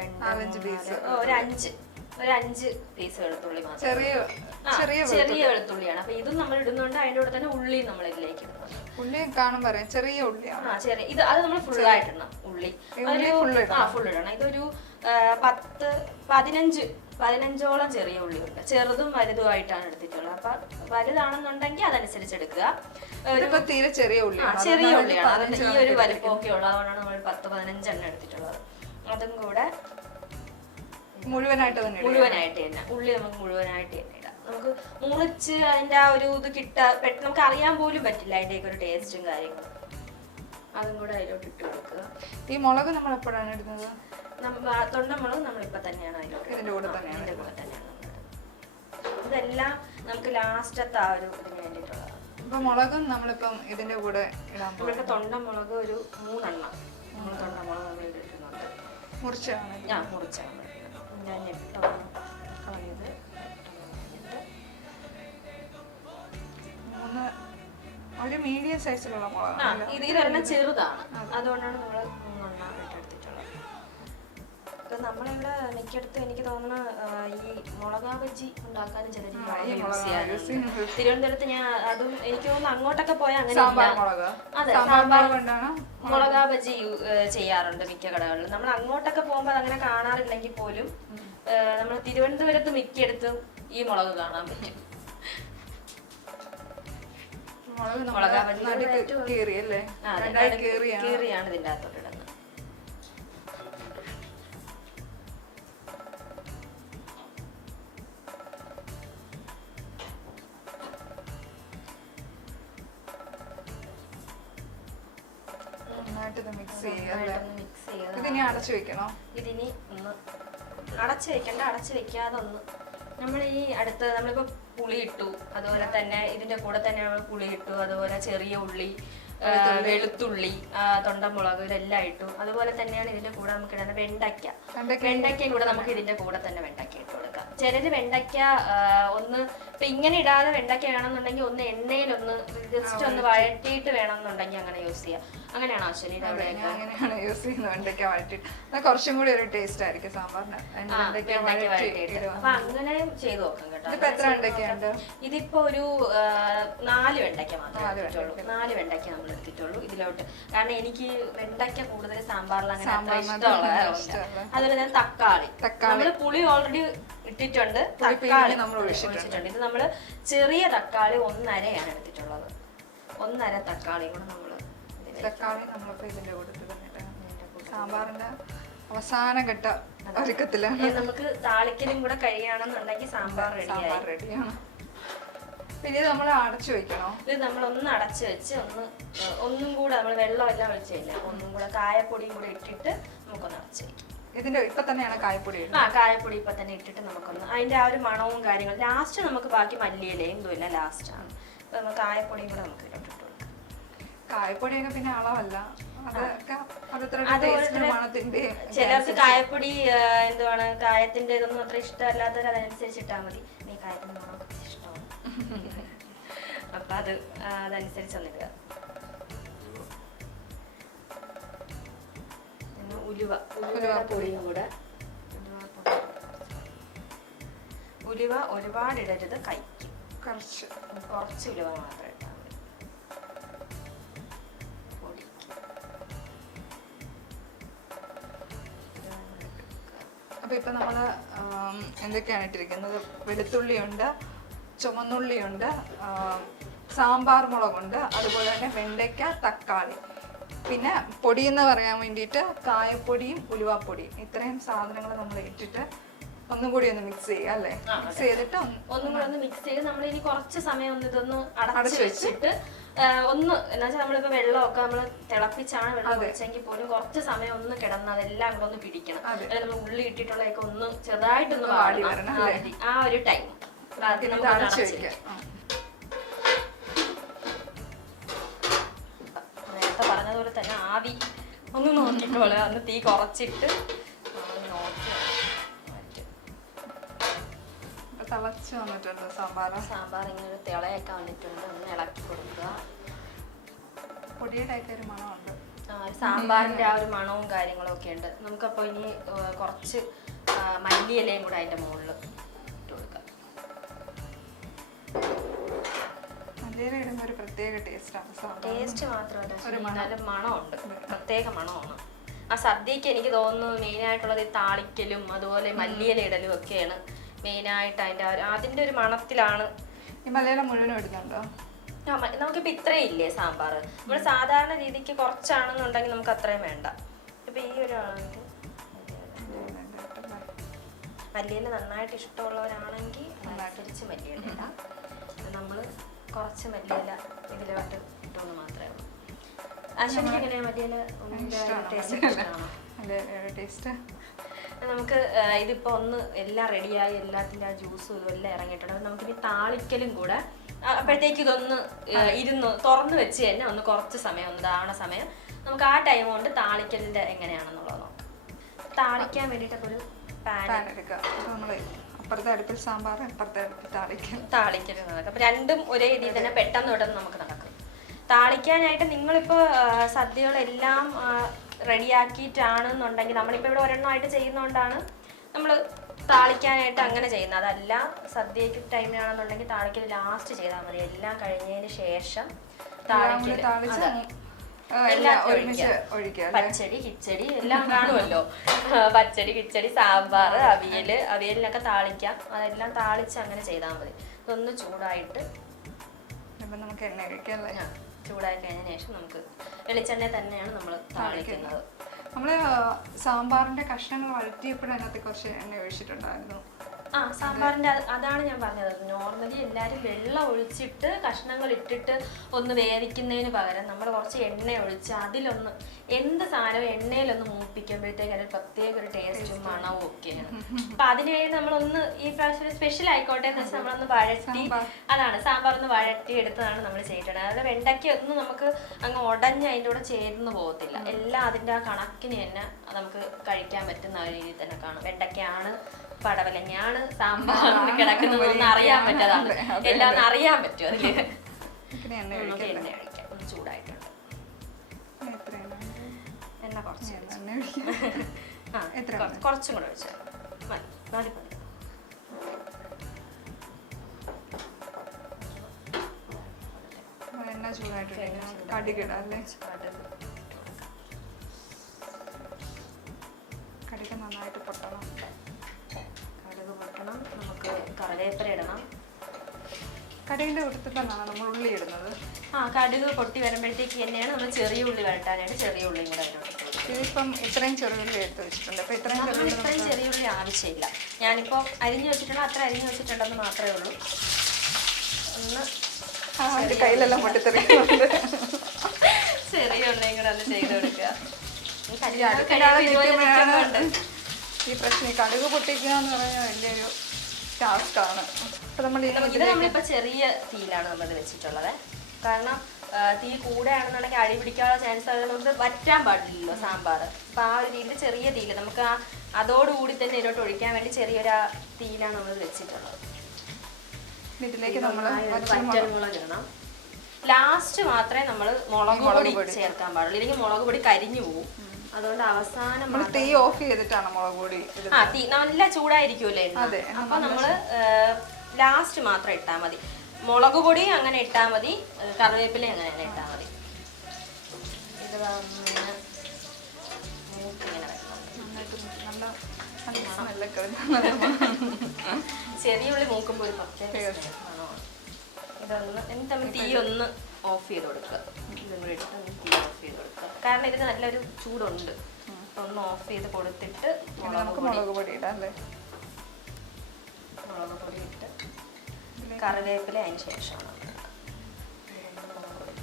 5 പീസ് വെളുത്തുള്ളി മാത്രം, ചെറിയ വെളുത്തുള്ളിയാണ്. അപ്പൊ ഇതും നമ്മൾ ഇടുന്നുണ്ട്, അതിന്റെ കൂടെ തന്നെ ഉള്ളി നമ്മൾ ഇതിലേക്ക് ഇടുന്നുണ്ട്. ഉള്ളി കാണും പറയാം, ചെറിയ ഉള്ളിയാണ്. ചെറിയ ഇത് അത് നമ്മൾ ഫുൾ ആയിട്ട് ഇടണം. ഉള്ളി ഫുൾ ഇടണം. ഇതൊരു 15ഓളം ചെറിയ ഉള്ളിയുണ്ട്. ചെറുതും വലുതുമായിട്ടാണ് എടുത്തിട്ടുള്ളത്. അപ്പൊ വലുതാണെന്നുണ്ടെങ്കിൽ അതനുസരിച്ച് എടുക്കുക. തീരെ ചെറിയ ഉള്ളിയാണ്, ഈ ഒരു വലിപ്പമൊക്കെ ഉള്ളത്. അതുകൊണ്ടാണ് നമ്മൾ 10-15 എണ്ണം എടുത്തിട്ടുള്ളത്. അതും കൂടെ മുഴുവനായിട്ട് തന്നെ ഉള്ളി നമുക്ക് മുഴുവനായിട്ട് തന്നെ ഇടാം. നമുക്ക് മുറിച്ച് അതിന്റെ ആ ഒരു ഇത് പെട്ടെന്ന് നമുക്ക് അറിയാൻ പോലും പറ്റില്ല അതിന്റെയൊക്കെ ഒരു ടേസ്റ്റും കാര്യങ്ങളും. അതും കൂടെ അതിലോട്ട് ഇട്ട് കൊടുക്കുക. ഈ മുളക് നമ്മൾ എപ്പോഴാണ് ഇടുന്നത്? തൊണ്ടമുളക് നമ്മളിപ്പോ തന്നെയാണ് അതിലോട്ട്, ഇതിന്റെ കൂടെ തന്നെയാണ് ഇതെല്ലാം നമുക്ക് ലാസ്റ്റത്തെ ആ ഒരു ഇതിന് വേണ്ടിയിട്ടുള്ളതാണ്. ഇപ്പൊ മുളകും നമ്മളിപ്പം ഇതിന്റെ കൂടെ ഇടാൻ നമ്മളിപ്പോ തൊണ്ടമുളക് ഒരു 3 എണ്ണം നമ്മൾ തൊണ്ടമുളക് നമ്മൾ ഇട്ടിട്ടുണ്ട്. മുറിച്ചാണ് മുറിച്ചാണ് ഒരു മീഡിയം സൈസിലുള്ള മുളകാണ്. ഇതൊരെണ്ണം ചെറുതാണ്, അതുകൊണ്ടാണ് നമ്മൾ 3 എണ്ണം ഇട്ടെടുത്തിട്ടുള്ളത്. നമ്മളിവിടെ മിക്കടുത്ത് എനിക്ക് തോന്നുന്ന ഈ മുളകാ ബജ്ജി ഉണ്ടാക്കാനും ചിലർ യൂസ് ചെയ്യാറുണ്ട്. തിരുവനന്തപുരത്ത് ഞാൻ അതും എനിക്ക് തോന്നുന്നു അങ്ങോട്ടൊക്കെ പോയാൽ അങ്ങനെ അതെ സാമ്പാർ മുളകാ ബജ്ജി ചെയ്യാറുണ്ട് മിക്ക കടകളിലും. നമ്മൾ അങ്ങോട്ടൊക്കെ പോകുമ്പോൾ അങ്ങനെ കാണാറില്ലെങ്കിൽ പോലും നമ്മൾ തിരുവനന്തപുരത്ത് മിക്കടുത്തും ഈ മുളക് കാണാൻ പറ്റും. മുളകാ ബജ്ജി കീറിയാണ് ഇതിന്റെ അകത്തോട്ട് ഇടുന്നത്. ഇതിനി അടച്ചു വെക്കണോ? ഇതിനി ഒന്ന് അടച്ചു വെക്കണ്ട, അടച്ചു വെക്കാതെ ഒന്ന് നമ്മൾ ഈ അടുത്ത് നമ്മളിപ്പോ പുളി ഇട്ടു, അതുപോലെ തന്നെ ഇതിന്റെ കൂടെ തന്നെ നമ്മൾ പുളി ഇട്ടു, അതുപോലെ ചെറിയ ഉള്ളി, വെളുത്തുള്ളി, തൊണ്ടമുളക് ഇതെല്ലാം ഇട്ടു. അതുപോലെ തന്നെയാണ് ഇതിന്റെ കൂടെ നമുക്ക് ഇടുന്ന വെണ്ടയ്ക്കയും കൂടെ നമുക്ക് ഇതിന്റെ കൂടെ തന്നെ വെണ്ടയ്ക്ക ഇട്ട് കൊടുക്കാം. ചിലര് വെണ്ടയ്ക്ക ഒന്ന് ഇപ്പൊ ഇങ്ങനെ ഇടാതെ വെണ്ടയ്ക്ക വേണമെന്നുണ്ടെങ്കിൽ ഒന്ന് എണ്ണയിലൊന്ന് ജസ്റ്റ് ഒന്ന് വഴറ്റിയിട്ട് വേണമെന്നുണ്ടെങ്കിൽ അങ്ങനെ യൂസ് ചെയ്യാം. അങ്ങനെയാണോ അശ്വനി? അങ്ങനെയാണ് യൂസ് ചെയ്യുന്നത്. വെണ്ടയ്ക്ക വഴറ്റിട്ട് കുറച്ചും കൂടി ഒരു ടേസ്റ്റ് ആയിരിക്കും സാമ്പാറിന്. അപ്പൊ അങ്ങനെ ചെയ്ത് നോക്കാം കേട്ടോ. എത്ര വെണ്ടയ്ക്കുണ്ട്? ഇതിപ്പോ ഒരു 4 വെണ്ടയ്ക്ക മാത്രമേ എടുത്തിട്ടുള്ളൂ. 4 വെണ്ടയ്ക്ക നമ്മൾ എടുത്തിട്ടുള്ളൂ ഇതിലോട്ട്. കാരണം എനിക്ക് വെണ്ടയ്ക്ക കൂടുതൽ സാമ്പാറിൽ അങ്ങനെ അത്ര ഇഷ്ടമുള്ള. അതുപോലെ തന്നെ തക്കാളി നമ്മള് പുളി ഓൾറെഡി ഇട്ടിട്ടുണ്ട്, തക്കാളി നമ്മൾ ഒഴിച്ചിട്ടുണ്ട്. ഇത് നമ്മള് ചെറിയ തക്കാളി 1.5 എടുത്തിട്ടുള്ളത്. 1.5 തക്കാളി കൂടെ നമ്മള് ഇതിന്റെ കൂടെ സാമ്പാറിന്റെ അവസാന ഘട്ട ഒരുക്കത്തിലാണ്. നമുക്ക് താളിക്കലും കൂടെ കഴിയുകയാണെന്നുണ്ടെങ്കിൽ സാമ്പാർ റെഡിയാണ്. പിന്നെ നമ്മൾ അടച്ചു വെക്കണോ? ഇത് നമ്മൾ ഒന്ന് അടച്ചു വെച്ച് ഒന്നും കൂടെ നമ്മൾ വെള്ളമെല്ലാം ഒഴിച്ചില്ല, ഒന്നും കൂടെ കായപ്പൊടിയും കൂടെ ഇട്ടിട്ട് നമുക്കൊന്ന് അടച്ചു വെക്കാം. ഇതിന്റെ ഇപ്പൊ തന്നെയാണ് കായപ്പൊടി? കായപ്പൊടി ഇപ്പൊ തന്നെ ഇട്ടിട്ട് നമുക്കൊന്ന് അതിന്റെ ആ ഒരു മണവും കാര്യങ്ങളും ലാസ്റ്റ് നമുക്ക് ബാക്കി മല്ലിയിലയും ഇതുമില്ല ലാസ്റ്റ് ആണ്. അപ്പൊ നമ്മൾ കായപ്പൊടിയും കൂടെ നമുക്ക് ഇട്ടിട്ട് കൊടുക്കാം. കായപ്പൊടിയൊക്കെ പിന്നെ അളവല്ല, ചിലർക്ക് കായപ്പൊടി എന്തുവാണ് കായത്തിന്റെ ഇതൊന്നും അത്ര ഇഷ്ടമല്ലാത്തവർ അതനുസരിച്ച് ഇട്ടാൽ മതി. നീ കായത്തിന്റെ മണം ഇഷ്ടമാണ് അപ്പൊ അതനുസരിച്ച് ഒന്നിടുക. ഉലുവപ്പൊടിയും കൂടെ. ഉലുവ ഒരുപാട് ഇടരുത്, കഴിക്കും. കുറച്ച് ഉലുവ മാത്രം ഇട്ടാൽ മതി. അപ്പൊ ഇപ്പൊ നമ്മള് എന്തൊക്കെയാണ് ഇട്ടിരിക്കുന്നത്? വെളുത്തുള്ളിയുണ്ട്, ചുമന്നുള്ളിയുണ്ട്, സാമ്പാർ മുളകുണ്ട്, അതുപോലെ തന്നെ വെണ്ടയ്ക്ക, തക്കാളി, പിന്നെ പൊടി എന്ന് പറയാൻ വേണ്ടിയിട്ട് കായപ്പൊടിയും ഉലുവാപ്പൊടിയും. ഇത്രയും സാധനങ്ങൾ നമ്മൾ ഇട്ടിട്ട് ഒന്നും കൂടി ഒന്ന് മിക്സ് ചെയ്യുക അല്ലേ? മിക്സ് ചെയ്തിട്ട് ഒന്നും കൂടി ഒന്ന് മിക്സ് ചെയ്ത് നമ്മൾ ഇനി കുറച്ച് സമയം ഒന്ന് ഇതൊന്ന് അടച്ചു വെച്ചിട്ട് ഒന്ന് എന്താ വെച്ചാൽ നമ്മളിപ്പോ വെള്ളമൊക്കെ നമ്മൾ തിളപ്പിച്ചാണ് വെള്ളം ഒഴിച്ചെങ്കിൽ പോലും കുറച്ച് സമയം ഒന്ന് കിടന്ന് അതെല്ലാം കൂടെ ഒന്ന് പിടിക്കണം. അതായത് നമ്മൾ ഉള്ളി ഇട്ടിട്ടുള്ളതൊക്കെ ഒന്ന് ചെറുതായിട്ടൊന്ന് വാടി വരണം. ആ ഒരു ടൈം നേരത്തെ പറഞ്ഞതുപോലെ തന്നെ ആവി ഒന്ന് നോക്കിക്കോളെ, ഒന്ന് തീ കുറച്ചിട്ട് നോക്കി മാറ്റും. തിളച്ച് വന്നിട്ടുണ്ട് സാമ്പാർ. സാമ്പാർ ഇങ്ങനെ ഒരു തിളയൊക്കെ വന്നിട്ടുണ്ട്, ഒന്ന് ഇളക്കി കൊടുക്കുക. പൊടിയുടെ ഒക്കെ ഒരു മണമുണ്ട്. സാമ്പാറിന്റെ ആ ഒരു മണവും കാര്യങ്ങളും ഒക്കെ ഉണ്ട്. നമുക്കപ്പോൾ ഇനി കുറച്ച് മല്ലിയിലയും കൂടെ അതിന്റെ മുകളിൽ ഇട്ട് കൊടുക്കാം. മല്ലിയില ഇടുന്ന ഒരു പ്രത്യേക ടേസ്റ്റാണ്. ടേസ്റ്റ് മാത്രമല്ല, നല്ല മണമുണ്ട്, പ്രത്യേക മണമാണ്. ആ സദ്യക്ക് എനിക്ക് തോന്നുന്നു മെയിനായിട്ടുള്ളത് ഈ താളിക്കലും അതുപോലെ മല്ലിയില ഇടലും ഒക്കെയാണ് മെയിനായിട്ട്. അതിന്റെ ഒരു മണത്തിലാണ്. ഈ മല്ലിയില മുഴുവനും ഇടുന്നുണ്ടോ? നമുക്കിപ്പോൾ ഇത്രയും ഇല്ലേ സാമ്പാർ, നമ്മൾ സാധാരണ രീതിക്ക് കുറച്ചാണെന്നുണ്ടെങ്കിൽ നമുക്ക് അത്രയും വേണ്ട. ഇപ്പം ഈ ഒരു മല്ലിയില നന്നായിട്ട് ഇഷ്ടമുള്ളവരാണെങ്കിൽ അതിനനുസരിച്ച് മല്ലിയില ഇടാം. നമ്മൾ കുറച്ച് മല്ലിയില ഇതിലോട്ട് ഇട്ടുകൊണ്ട് മാത്രമേ ഉള്ളൂ. അശ്വനിക്ക് എങ്ങനെയാണ് മല്ലിയില ടേസ്റ്റ്? നമുക്ക് ഇതിപ്പോൾ ഒന്ന് എല്ലാം റെഡിയായി, എല്ലാത്തിൻ്റെ ആ ജ്യൂസും ഇതെല്ലാം ഇറങ്ങിയിട്ടുണ്ട്. നമുക്കിനി താളിക്കലും കൂടെ അപ്പോഴത്തേക്ക് ഇതൊന്ന് തുറന്ന് വെച്ച് തന്നെ ഒന്ന് കുറച്ച് സമയം, ഒന്ന് ഇതാവണ സമയം നമുക്ക് ആ ടൈം കൊണ്ട് താളിക്കലിൻ്റെ എങ്ങനെയാണെന്നുള്ളത് നോക്കാം. താളിക്കാൻ വേണ്ടിയിട്ടൊക്കെ ഒരു പാൻ എടുക്കുക. നമ്മൾ അപ്പുറത്തെ അടുപ്പിൽ സാമ്പാർ, അപ്പുറത്തെ അടുപ്പിൽ താളിക്കൽ നടക്കും. അപ്പം രണ്ടും ഒരേ രീതിയിൽ തന്നെ പെട്ടെന്ന് നമുക്ക് നടക്കും. താളിക്കാനായിട്ട് നിങ്ങളിപ്പോൾ സദ്യകളെല്ലാം റെഡിയാക്കിയിട്ടാണെന്നുണ്ടെങ്കിൽ, നമ്മളിപ്പോൾ ഇവിടെ ഒരെണ്ണമായിട്ട് ചെയ്യുന്നതുകൊണ്ടാണ് നമ്മൾ താളിക്കാനായിട്ട് അങ്ങനെ ചെയ്യുന്നത്. അതല്ല സദ്യക്ക് ടൈമിലാണെന്നുണ്ടെങ്കിൽ താളിക്കൽ ലാസ്റ്റ് ചെയ്താൽ മതി. എല്ലാം കഴിഞ്ഞതിന് ശേഷം പച്ചടി കിച്ചടി എല്ലാം കാണുമല്ലോ. പച്ചടി കിച്ചടി സാമ്പാർ അവിയലിനൊക്കെ താളിക്കാം. അതെല്ലാം താളിച്ച് അങ്ങനെ ചെയ്താൽ മതി. ഇതൊന്ന് ചൂടായിട്ട് നമുക്ക് എണ്ണ കഴിക്കാമല്ലേ? ചൂടായി കഴിഞ്ഞതിന് ശേഷം നമുക്ക് വെളിച്ചെണ്ണ തന്നെയാണ് നമ്മൾ താളിക്കുന്നത്. നമ്മള് സാമ്പാറിന്റെ കഷ്ണങ്ങൾ വഴറ്റിയപ്പോഴും അതിനകത്ത് കുറച്ച് എണ്ണ ഒഴിച്ചിട്ടുണ്ടായിരുന്നു. സാമ്പാറിന്റെ അതാണ് ഞാൻ പറഞ്ഞത്. നോർമലി എല്ലാവരും വെള്ളം ഒഴിച്ചിട്ട് കഷ്ണങ്ങൾ ഇട്ടിട്ട് ഒന്ന് വേവിക്കുന്നതിന് പകരം നമ്മൾ കുറച്ച് എണ്ണ ഒഴിച്ച് അതിലൊന്ന് എന്ത് സാധനവും എണ്ണയിലൊന്ന് മൂപ്പിക്കുമ്പോഴത്തേക്ക് അതിൽ പ്രത്യേക ഒരു ടേസ്റ്റും മണവും ഒക്കെയാണ്. അപ്പൊ അതിനുവേണ്ടി നമ്മളൊന്ന് ഈ പ്രാവശ്യം സ്പെഷ്യൽ ആയിക്കോട്ടെ എന്ന് വെച്ചാൽ നമ്മളൊന്ന് വഴറ്റി, അതാണ് സാമ്പാർ ഒന്ന് വഴറ്റി എടുത്തതാണ് നമ്മൾ ചെയ്തിട്ടുള്ളത്. അതായത് വെണ്ടയ്ക്ക ഒന്നും നമുക്ക് അങ്ങ് ഉടഞ്ഞ് അതിൻ്റെ കൂടെ ചേർന്ന് പോകത്തില്ല. എല്ലാം അതിൻ്റെ ആ കണക്കിന് തന്നെ നമുക്ക് കഴിക്കാൻ പറ്റുന്ന ഒരു രീതിയിൽ തന്നെ കാണും. വെണ്ടയ്ക്കയാണ്, പടവലങ്ങയാണ്, സാമ്പാറിന് കിടക്കുന്നതൊന്നും അറിയാൻ പറ്റതാണ്. എല്ലാം ഒന്ന് അറിയാൻ പറ്റും. അതില് നമുക്ക് എണ്ണ കഴിക്കാം. ഒന്ന് ചൂടായിട്ടുണ്ട്. എണ്ണ കുറച്ച് കുറച്ചും കൂടെ ഒഴിച്ചാൽ മതി. എണ്ണ ചൂടായിട്ട് കടുകിടാം അല്ലേ? കടുക് നന്നായിട്ട് പൊട്ടണം. നമുക്ക് കറിവേപ്പില ഇടണം. കടുകിന്റെ കൂട്ടത്തിൽ തന്നെയാണ് നമ്മൾ ഉള്ളി ഇടുന്നത്. കടുക് പൊട്ടി വരുമ്പോഴത്തേക്ക് തന്നെയാണ് നമ്മൾ ചെറിയ ഉള്ളി വരട്ടാനായിട്ട് ചെറിയ ഉള്ളിയും കൂടെ അതിനോട്ട്. ഇതിപ്പം ഇത്രയും ചെറിയുള്ളി എടുത്ത് വെച്ചിട്ടുണ്ട്. അപ്പൊ ഇത്രയും ചെറിയ ഉള്ളി ആവശ്യമില്ല. ഞാനിപ്പോൾ അരിഞ്ഞു വെച്ചിട്ടുണ്ടോ അത്ര അരിഞ്ഞു വെച്ചിട്ടുണ്ടെന്ന് മാത്രമേ ഉള്ളൂ. ഒന്ന് കയ്യിലെല്ലാം പൊട്ടിത്തെറിക്കുന്നുണ്ട്. ചെറിയ ഉള്ളിയും കൂടെ ഒന്ന് ചെയ്ത് കൊടുക്കുക. ഈ പ്രശ്നം കടുക് പൊട്ടിക്കുക എന്ന് പറഞ്ഞാൽ വലിയൊരു ടാസ്ക്കാണ്. അപ്പൊ നമ്മളിപ്പോ ചെറിയ തീയിലാണ് നമ്മളത് വെച്ചിട്ടുള്ളത്. കാരണം തീ കൂടെയാണെന്നുണ്ടെങ്കിൽ അടി പിടിക്കാനുള്ള ചാൻസ് നമുക്ക് വറ്റാൻ പാടില്ലല്ലോ സാമ്പാർ. അപ്പൊ ആ ഒരു രീതിയിൽ ചെറിയ തീയിൽ നമുക്ക് അതോടുകൂടി തന്നെ ഇതിലോട്ട് ഒഴിക്കാൻ വേണ്ടി ചെറിയൊരു തീയിലാണ് നമ്മൾ വെച്ചിട്ടുള്ളത്. ഇതിലേക്ക് നമ്മൾ വറ്റൽമുളക് ഇടണം. ലാസ്റ്റ് മാത്രമേ നമ്മൾ മുളക് പൊടി ചേർക്കാൻ പാടുള്ളൂ, ഇല്ലെങ്കിൽ മുളക് പൊടി കരിഞ്ഞു പോകും. അതുകൊണ്ട് അവസാനം തീ ഓഫ് ചെയ്തിട്ടാണ് മുളക് പൊടി. തീ നല്ല ചൂടായിരിക്കുമല്ലേ, അപ്പൊ നമ്മള് ലാസ്റ്റ് മാത്രം ഇട്ടാൽ മതി. മുളക് പൊടി അങ്ങനെ ഇട്ടാൽ മതി, കറിവേപ്പില അങ്ങനെ തന്നെ ഇട്ടാൽ മതി. ഇത് ചെറിയ ഉള്ളി മൂക്കുമ്പോൾ ഒരു പ്രത്യേക ഇതൊന്ന് എന്നിട്ട് തീ ഒന്ന് ഓഫ് ചെയ്ത് കൊടുക്കുക. ഇതും കൂടി ഇട്ട് തീ ഓഫ് ചെയ്ത് കൊടുക്കുക. കാരണം ഇതിന് നല്ലൊരു ചൂടുണ്ട്. ഒന്ന് ഓഫ് ചെയ്ത് കൊടുത്തിട്ട് മുളക് പൊടി ഇടാം അല്ലേ? മുളക് പൊടി ഇട്ട് കറിവേപ്പില അതിന് ശേഷമാണ്.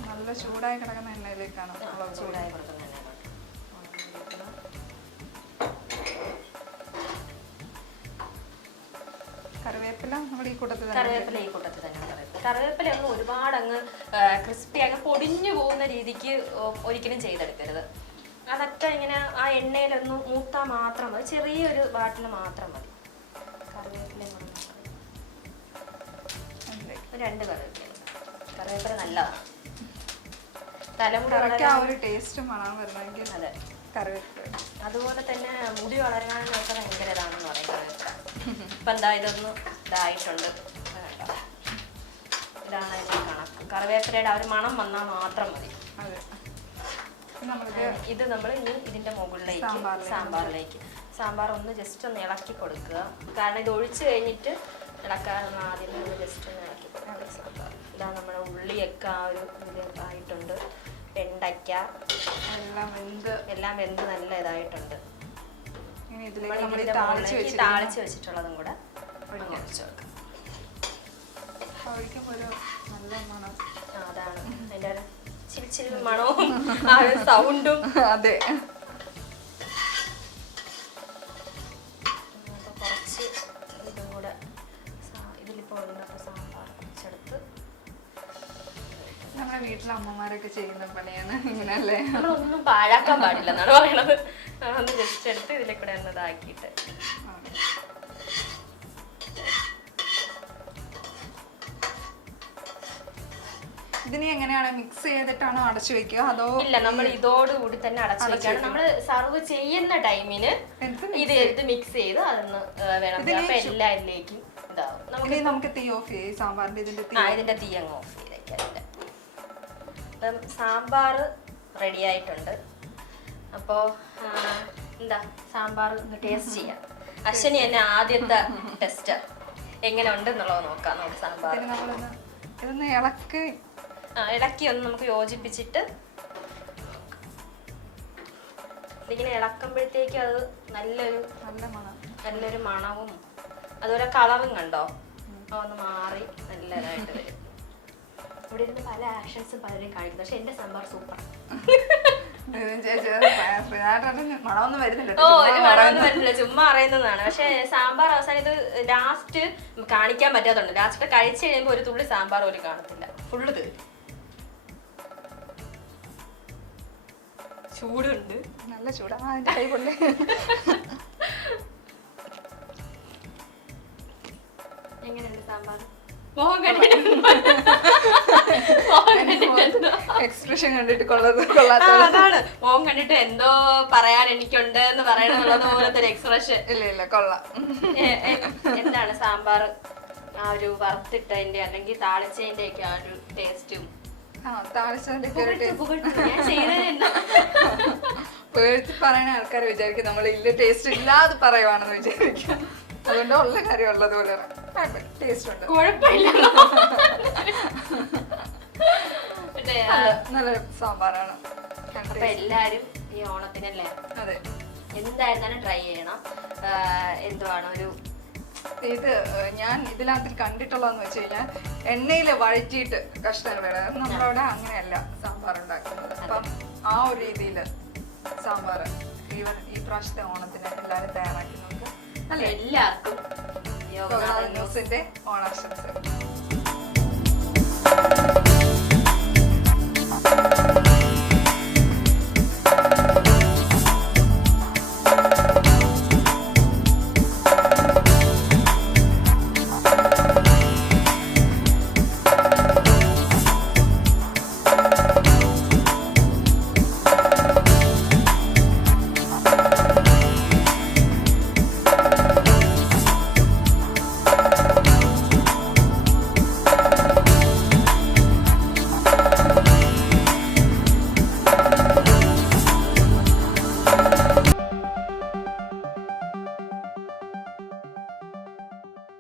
നല്ല ചൂടായി കിടക്കുന്ന എണ്ണയിലേക്കാണ് ചൂടായി കൊടുക്കുന്ന എണ്ണ. കറിവേപ്പില നമ്മുടെ ഈ കൂട്ടത്തിൽ കറിവേപ്പില ഈ കൂട്ടത്തിൽ തന്നെയാണ്. കറിവേപ്പില ഒന്നും ഒരുപാട് അങ്ങ് ക്രിസ്പി അങ്ങ് പൊടിഞ്ഞു പോകുന്ന രീതിക്ക് ഒരിക്കലും ചെയ്തെടുക്കരുത്. അതൊക്കെ ഇങ്ങനെ ആ എണ്ണയിലൊന്ന് മൂത്താൽ മാത്രം മതി, ചെറിയൊരു വാട്ടിൽ മാത്രം മതി. കറിവേപ്പിലയും കൂടെ ഒരു 2 കറിവേപ്പില നല്ലതാണ്. തലമുടി ആ ഒരു ടേസ്റ്റ് മണം വരണമെങ്കിൽ അതെ കറിവേപ്പില. അതുപോലെ തന്നെ മുടി വളരാനൊക്കെ ഭയങ്കര ഇതാണെന്ന് പറയും കറിവേപ്പില. ഇപ്പം എന്താ ഇതൊന്ന് ഇതായിട്ടുണ്ട്, കേട്ടോ. ഇതാണ് അതിൻ്റെ കണക്ക്. കറിവേപ്പിലയുടെ ആ ഒരു മണം വന്നാൽ മാത്രം മതി. അതെ. ഇത് നമ്മൾ ഇനി ഇതിൻ്റെ മുകളിലേക്ക് സാമ്പാർ ഒന്ന് ജസ്റ്റ് ഒന്ന് ഇളക്കി കൊടുക്കുക. കാരണം ഇത് ഒഴിച്ച് കഴിഞ്ഞിട്ട് ഇളക്കാതെ ആദ്യം ഒന്ന് ജസ്റ്റ് ഒന്ന് ഇളക്കി കൊടുക്കുക സാമ്പാർ. ഇതാ നമ്മുടെ ഉള്ളിയൊക്കെ ആ ഒരു ഇത് ആയിട്ടുണ്ട്. വെണ്ടയ്ക്ക എല്ലാം വെന്ത് നല്ല ഇതായിട്ടുണ്ട്. താളിച്ച് വെച്ചിട്ടുള്ളതും കൂടെ ഒഴിച്ച് വെക്കാം. അതാണ് അതിൻ്റെ ഒരു ചിരി മണവും ആ ഒരു സൗണ്ടും. അതെ. കുറച്ച് ഇതും കൂടെ ഇതിലിപ്പോൾ ഉള്ളപ്പോൾ സാമ്പാർ കുറച്ചെടുത്ത് നമ്മുടെ വീട്ടിലെ അമ്മമാരൊക്കെ ചെയ്യുന്ന പണിയാണ് ഇങ്ങനല്ലേ. നമ്മളൊന്നും പാഴാക്കാൻ പാടില്ല എന്നാണ് പറയണത്. ഒന്ന് ജസ്റ്റ് എടുത്ത് ഇതിലേക്ക് കൂടെ ഒന്ന് ഇതാക്കിയിട്ട് ഇതിനെ എങ്ങനെയാണ് മിക്സ് ചെയ്തിട്ടാണോ അടച്ചു വെക്കുക അതോ? ഇല്ല, നമ്മൾ ഇതോടുകൂടി തന്നെ അടച്ചു വെക്കുകയാണ്. നമ്മൾ സർവ് ചെയ്യുന്ന ടൈമിന് ഇത് എടുത്ത് മിക്സ് ചെയ്ത് അതൊന്ന് വേണം. അപ്പൊ എല്ലാരിലേക്കും ഇതാവും. നമുക്ക് തീ ഓഫ് ചെയ്യും സാമ്പാറിന്റെ. ഇതിന്റെ തീ അങ്ങ് ഓഫ് ചെയ്തേക്കാം. സാമ്പാർ റെഡി ആയിട്ടുണ്ട്. അപ്പോൾ എന്താ സാമ്പാർ ടേസ്റ്റ് ചെയ്യാം. അശ്വനി എന്നെ ആദ്യത്തെ ടെസ്റ്റ് എങ്ങനെ ഉണ്ടെന്നുള്ളത് നോക്കാം. നമുക്ക് സാമ്പാർ ഇതൊന്ന് ഇളക്കി ഒന്ന് നമുക്ക് യോജിപ്പിച്ചിട്ട് ഇതിങ്ങനെ ഇളക്കുമ്പോഴത്തേക്ക് അത് നല്ലൊരു മണവും അതുപോലെ കളറും കണ്ടോ ഒന്ന് മാറി നല്ലതായിട്ട് വരും. ഇവിടെ ഇരുന്ന് പല ആക്ഷൻസും പലരെയും കാണിക്കുന്നു. പക്ഷെ എന്റെ സാമ്പാർ സൂപ്പർ. മണമൊന്നും വരുന്നില്ല, ചുമ്മാ അറിയുന്നതാണ്. പക്ഷെ സാമ്പാർ അവസാനം ഇത് ലാസ്റ്റ് കാണിക്കാൻ പറ്റാത്തുണ്ട്. ലാസ്റ്റ് കഴിച്ചു കഴിയുമ്പോൾ ഒരു തുള്ളി സാമ്പാർ പോലും കാണത്തില്ല, ഫുള്ള് തീരും. ചൂടുണ്ട്, നല്ല ചൂടാ. അതിന്റെ കൈ കൊള്ളേ. എങ്ങനെയുണ്ട് സാമ്പാർ? എക്സ്പ്രഷൻ കണ്ടിട്ട് കൊള്ളാത്തതാണ്. മോൻ കണ്ടിട്ട് എന്തോ പറയാൻ എനിക്കുണ്ട് എന്ന് പറയണത് പോലത്തെ ഒരു എക്സ്പ്രഷൻ. ഇല്ല കൊള്ളാം. എന്താണ് സാമ്പാർ ആ ഒരു വറുത്തിട്ടതിന്റെ അല്ലെങ്കിൽ താളിച്ചതിന്റെ ഒക്കെ ആ ഒരു ടേസ്റ്റും പേഴ്ത്തി പറയുന്ന ആൾക്കാരെ വിചാരിക്കും നമ്മൾ ഇല്ല ടേസ്റ്റ് ഇല്ലാതെ പറയുവാണെന്ന് വിചാരിക്കും. അതുകൊണ്ട് ഉള്ള കാര്യം ഉള്ളതുപോലെ ടേസ്റ്റ് ഉണ്ട്, കുഴപ്പമില്ല. നല്ല സാമ്പാറാണ്. അപ്പൊ എല്ലാരും ഈ ഓണത്തിനല്ലേ അതെ എന്തായിരുന്നാലും ട്രൈ ചെയ്യണം. എന്തുവാണ് ഒരു ഇത് ഞാൻ ഇതിനകത്തിൽ കണ്ടിട്ടുള്ളതെന്ന് വെച്ച് കഴിഞ്ഞാൽ എണ്ണയിൽ വഴറ്റിയിട്ട് കഷ്ണം വേണം. നമ്മളവിടെ അങ്ങനെയല്ല സാമ്പാർ ഉണ്ടാക്കുന്നത്. അപ്പം ആ ഒരു രീതിയിൽ സാമ്പാർ ഈ പ്രാവശ്യത്തെ ഓണത്തിന് എല്ലാവരും തയ്യാറാക്കുന്നുണ്ട്. എല്ലാവർക്കും ന്യൂസിന്റെ ഓണാശംസകൾ.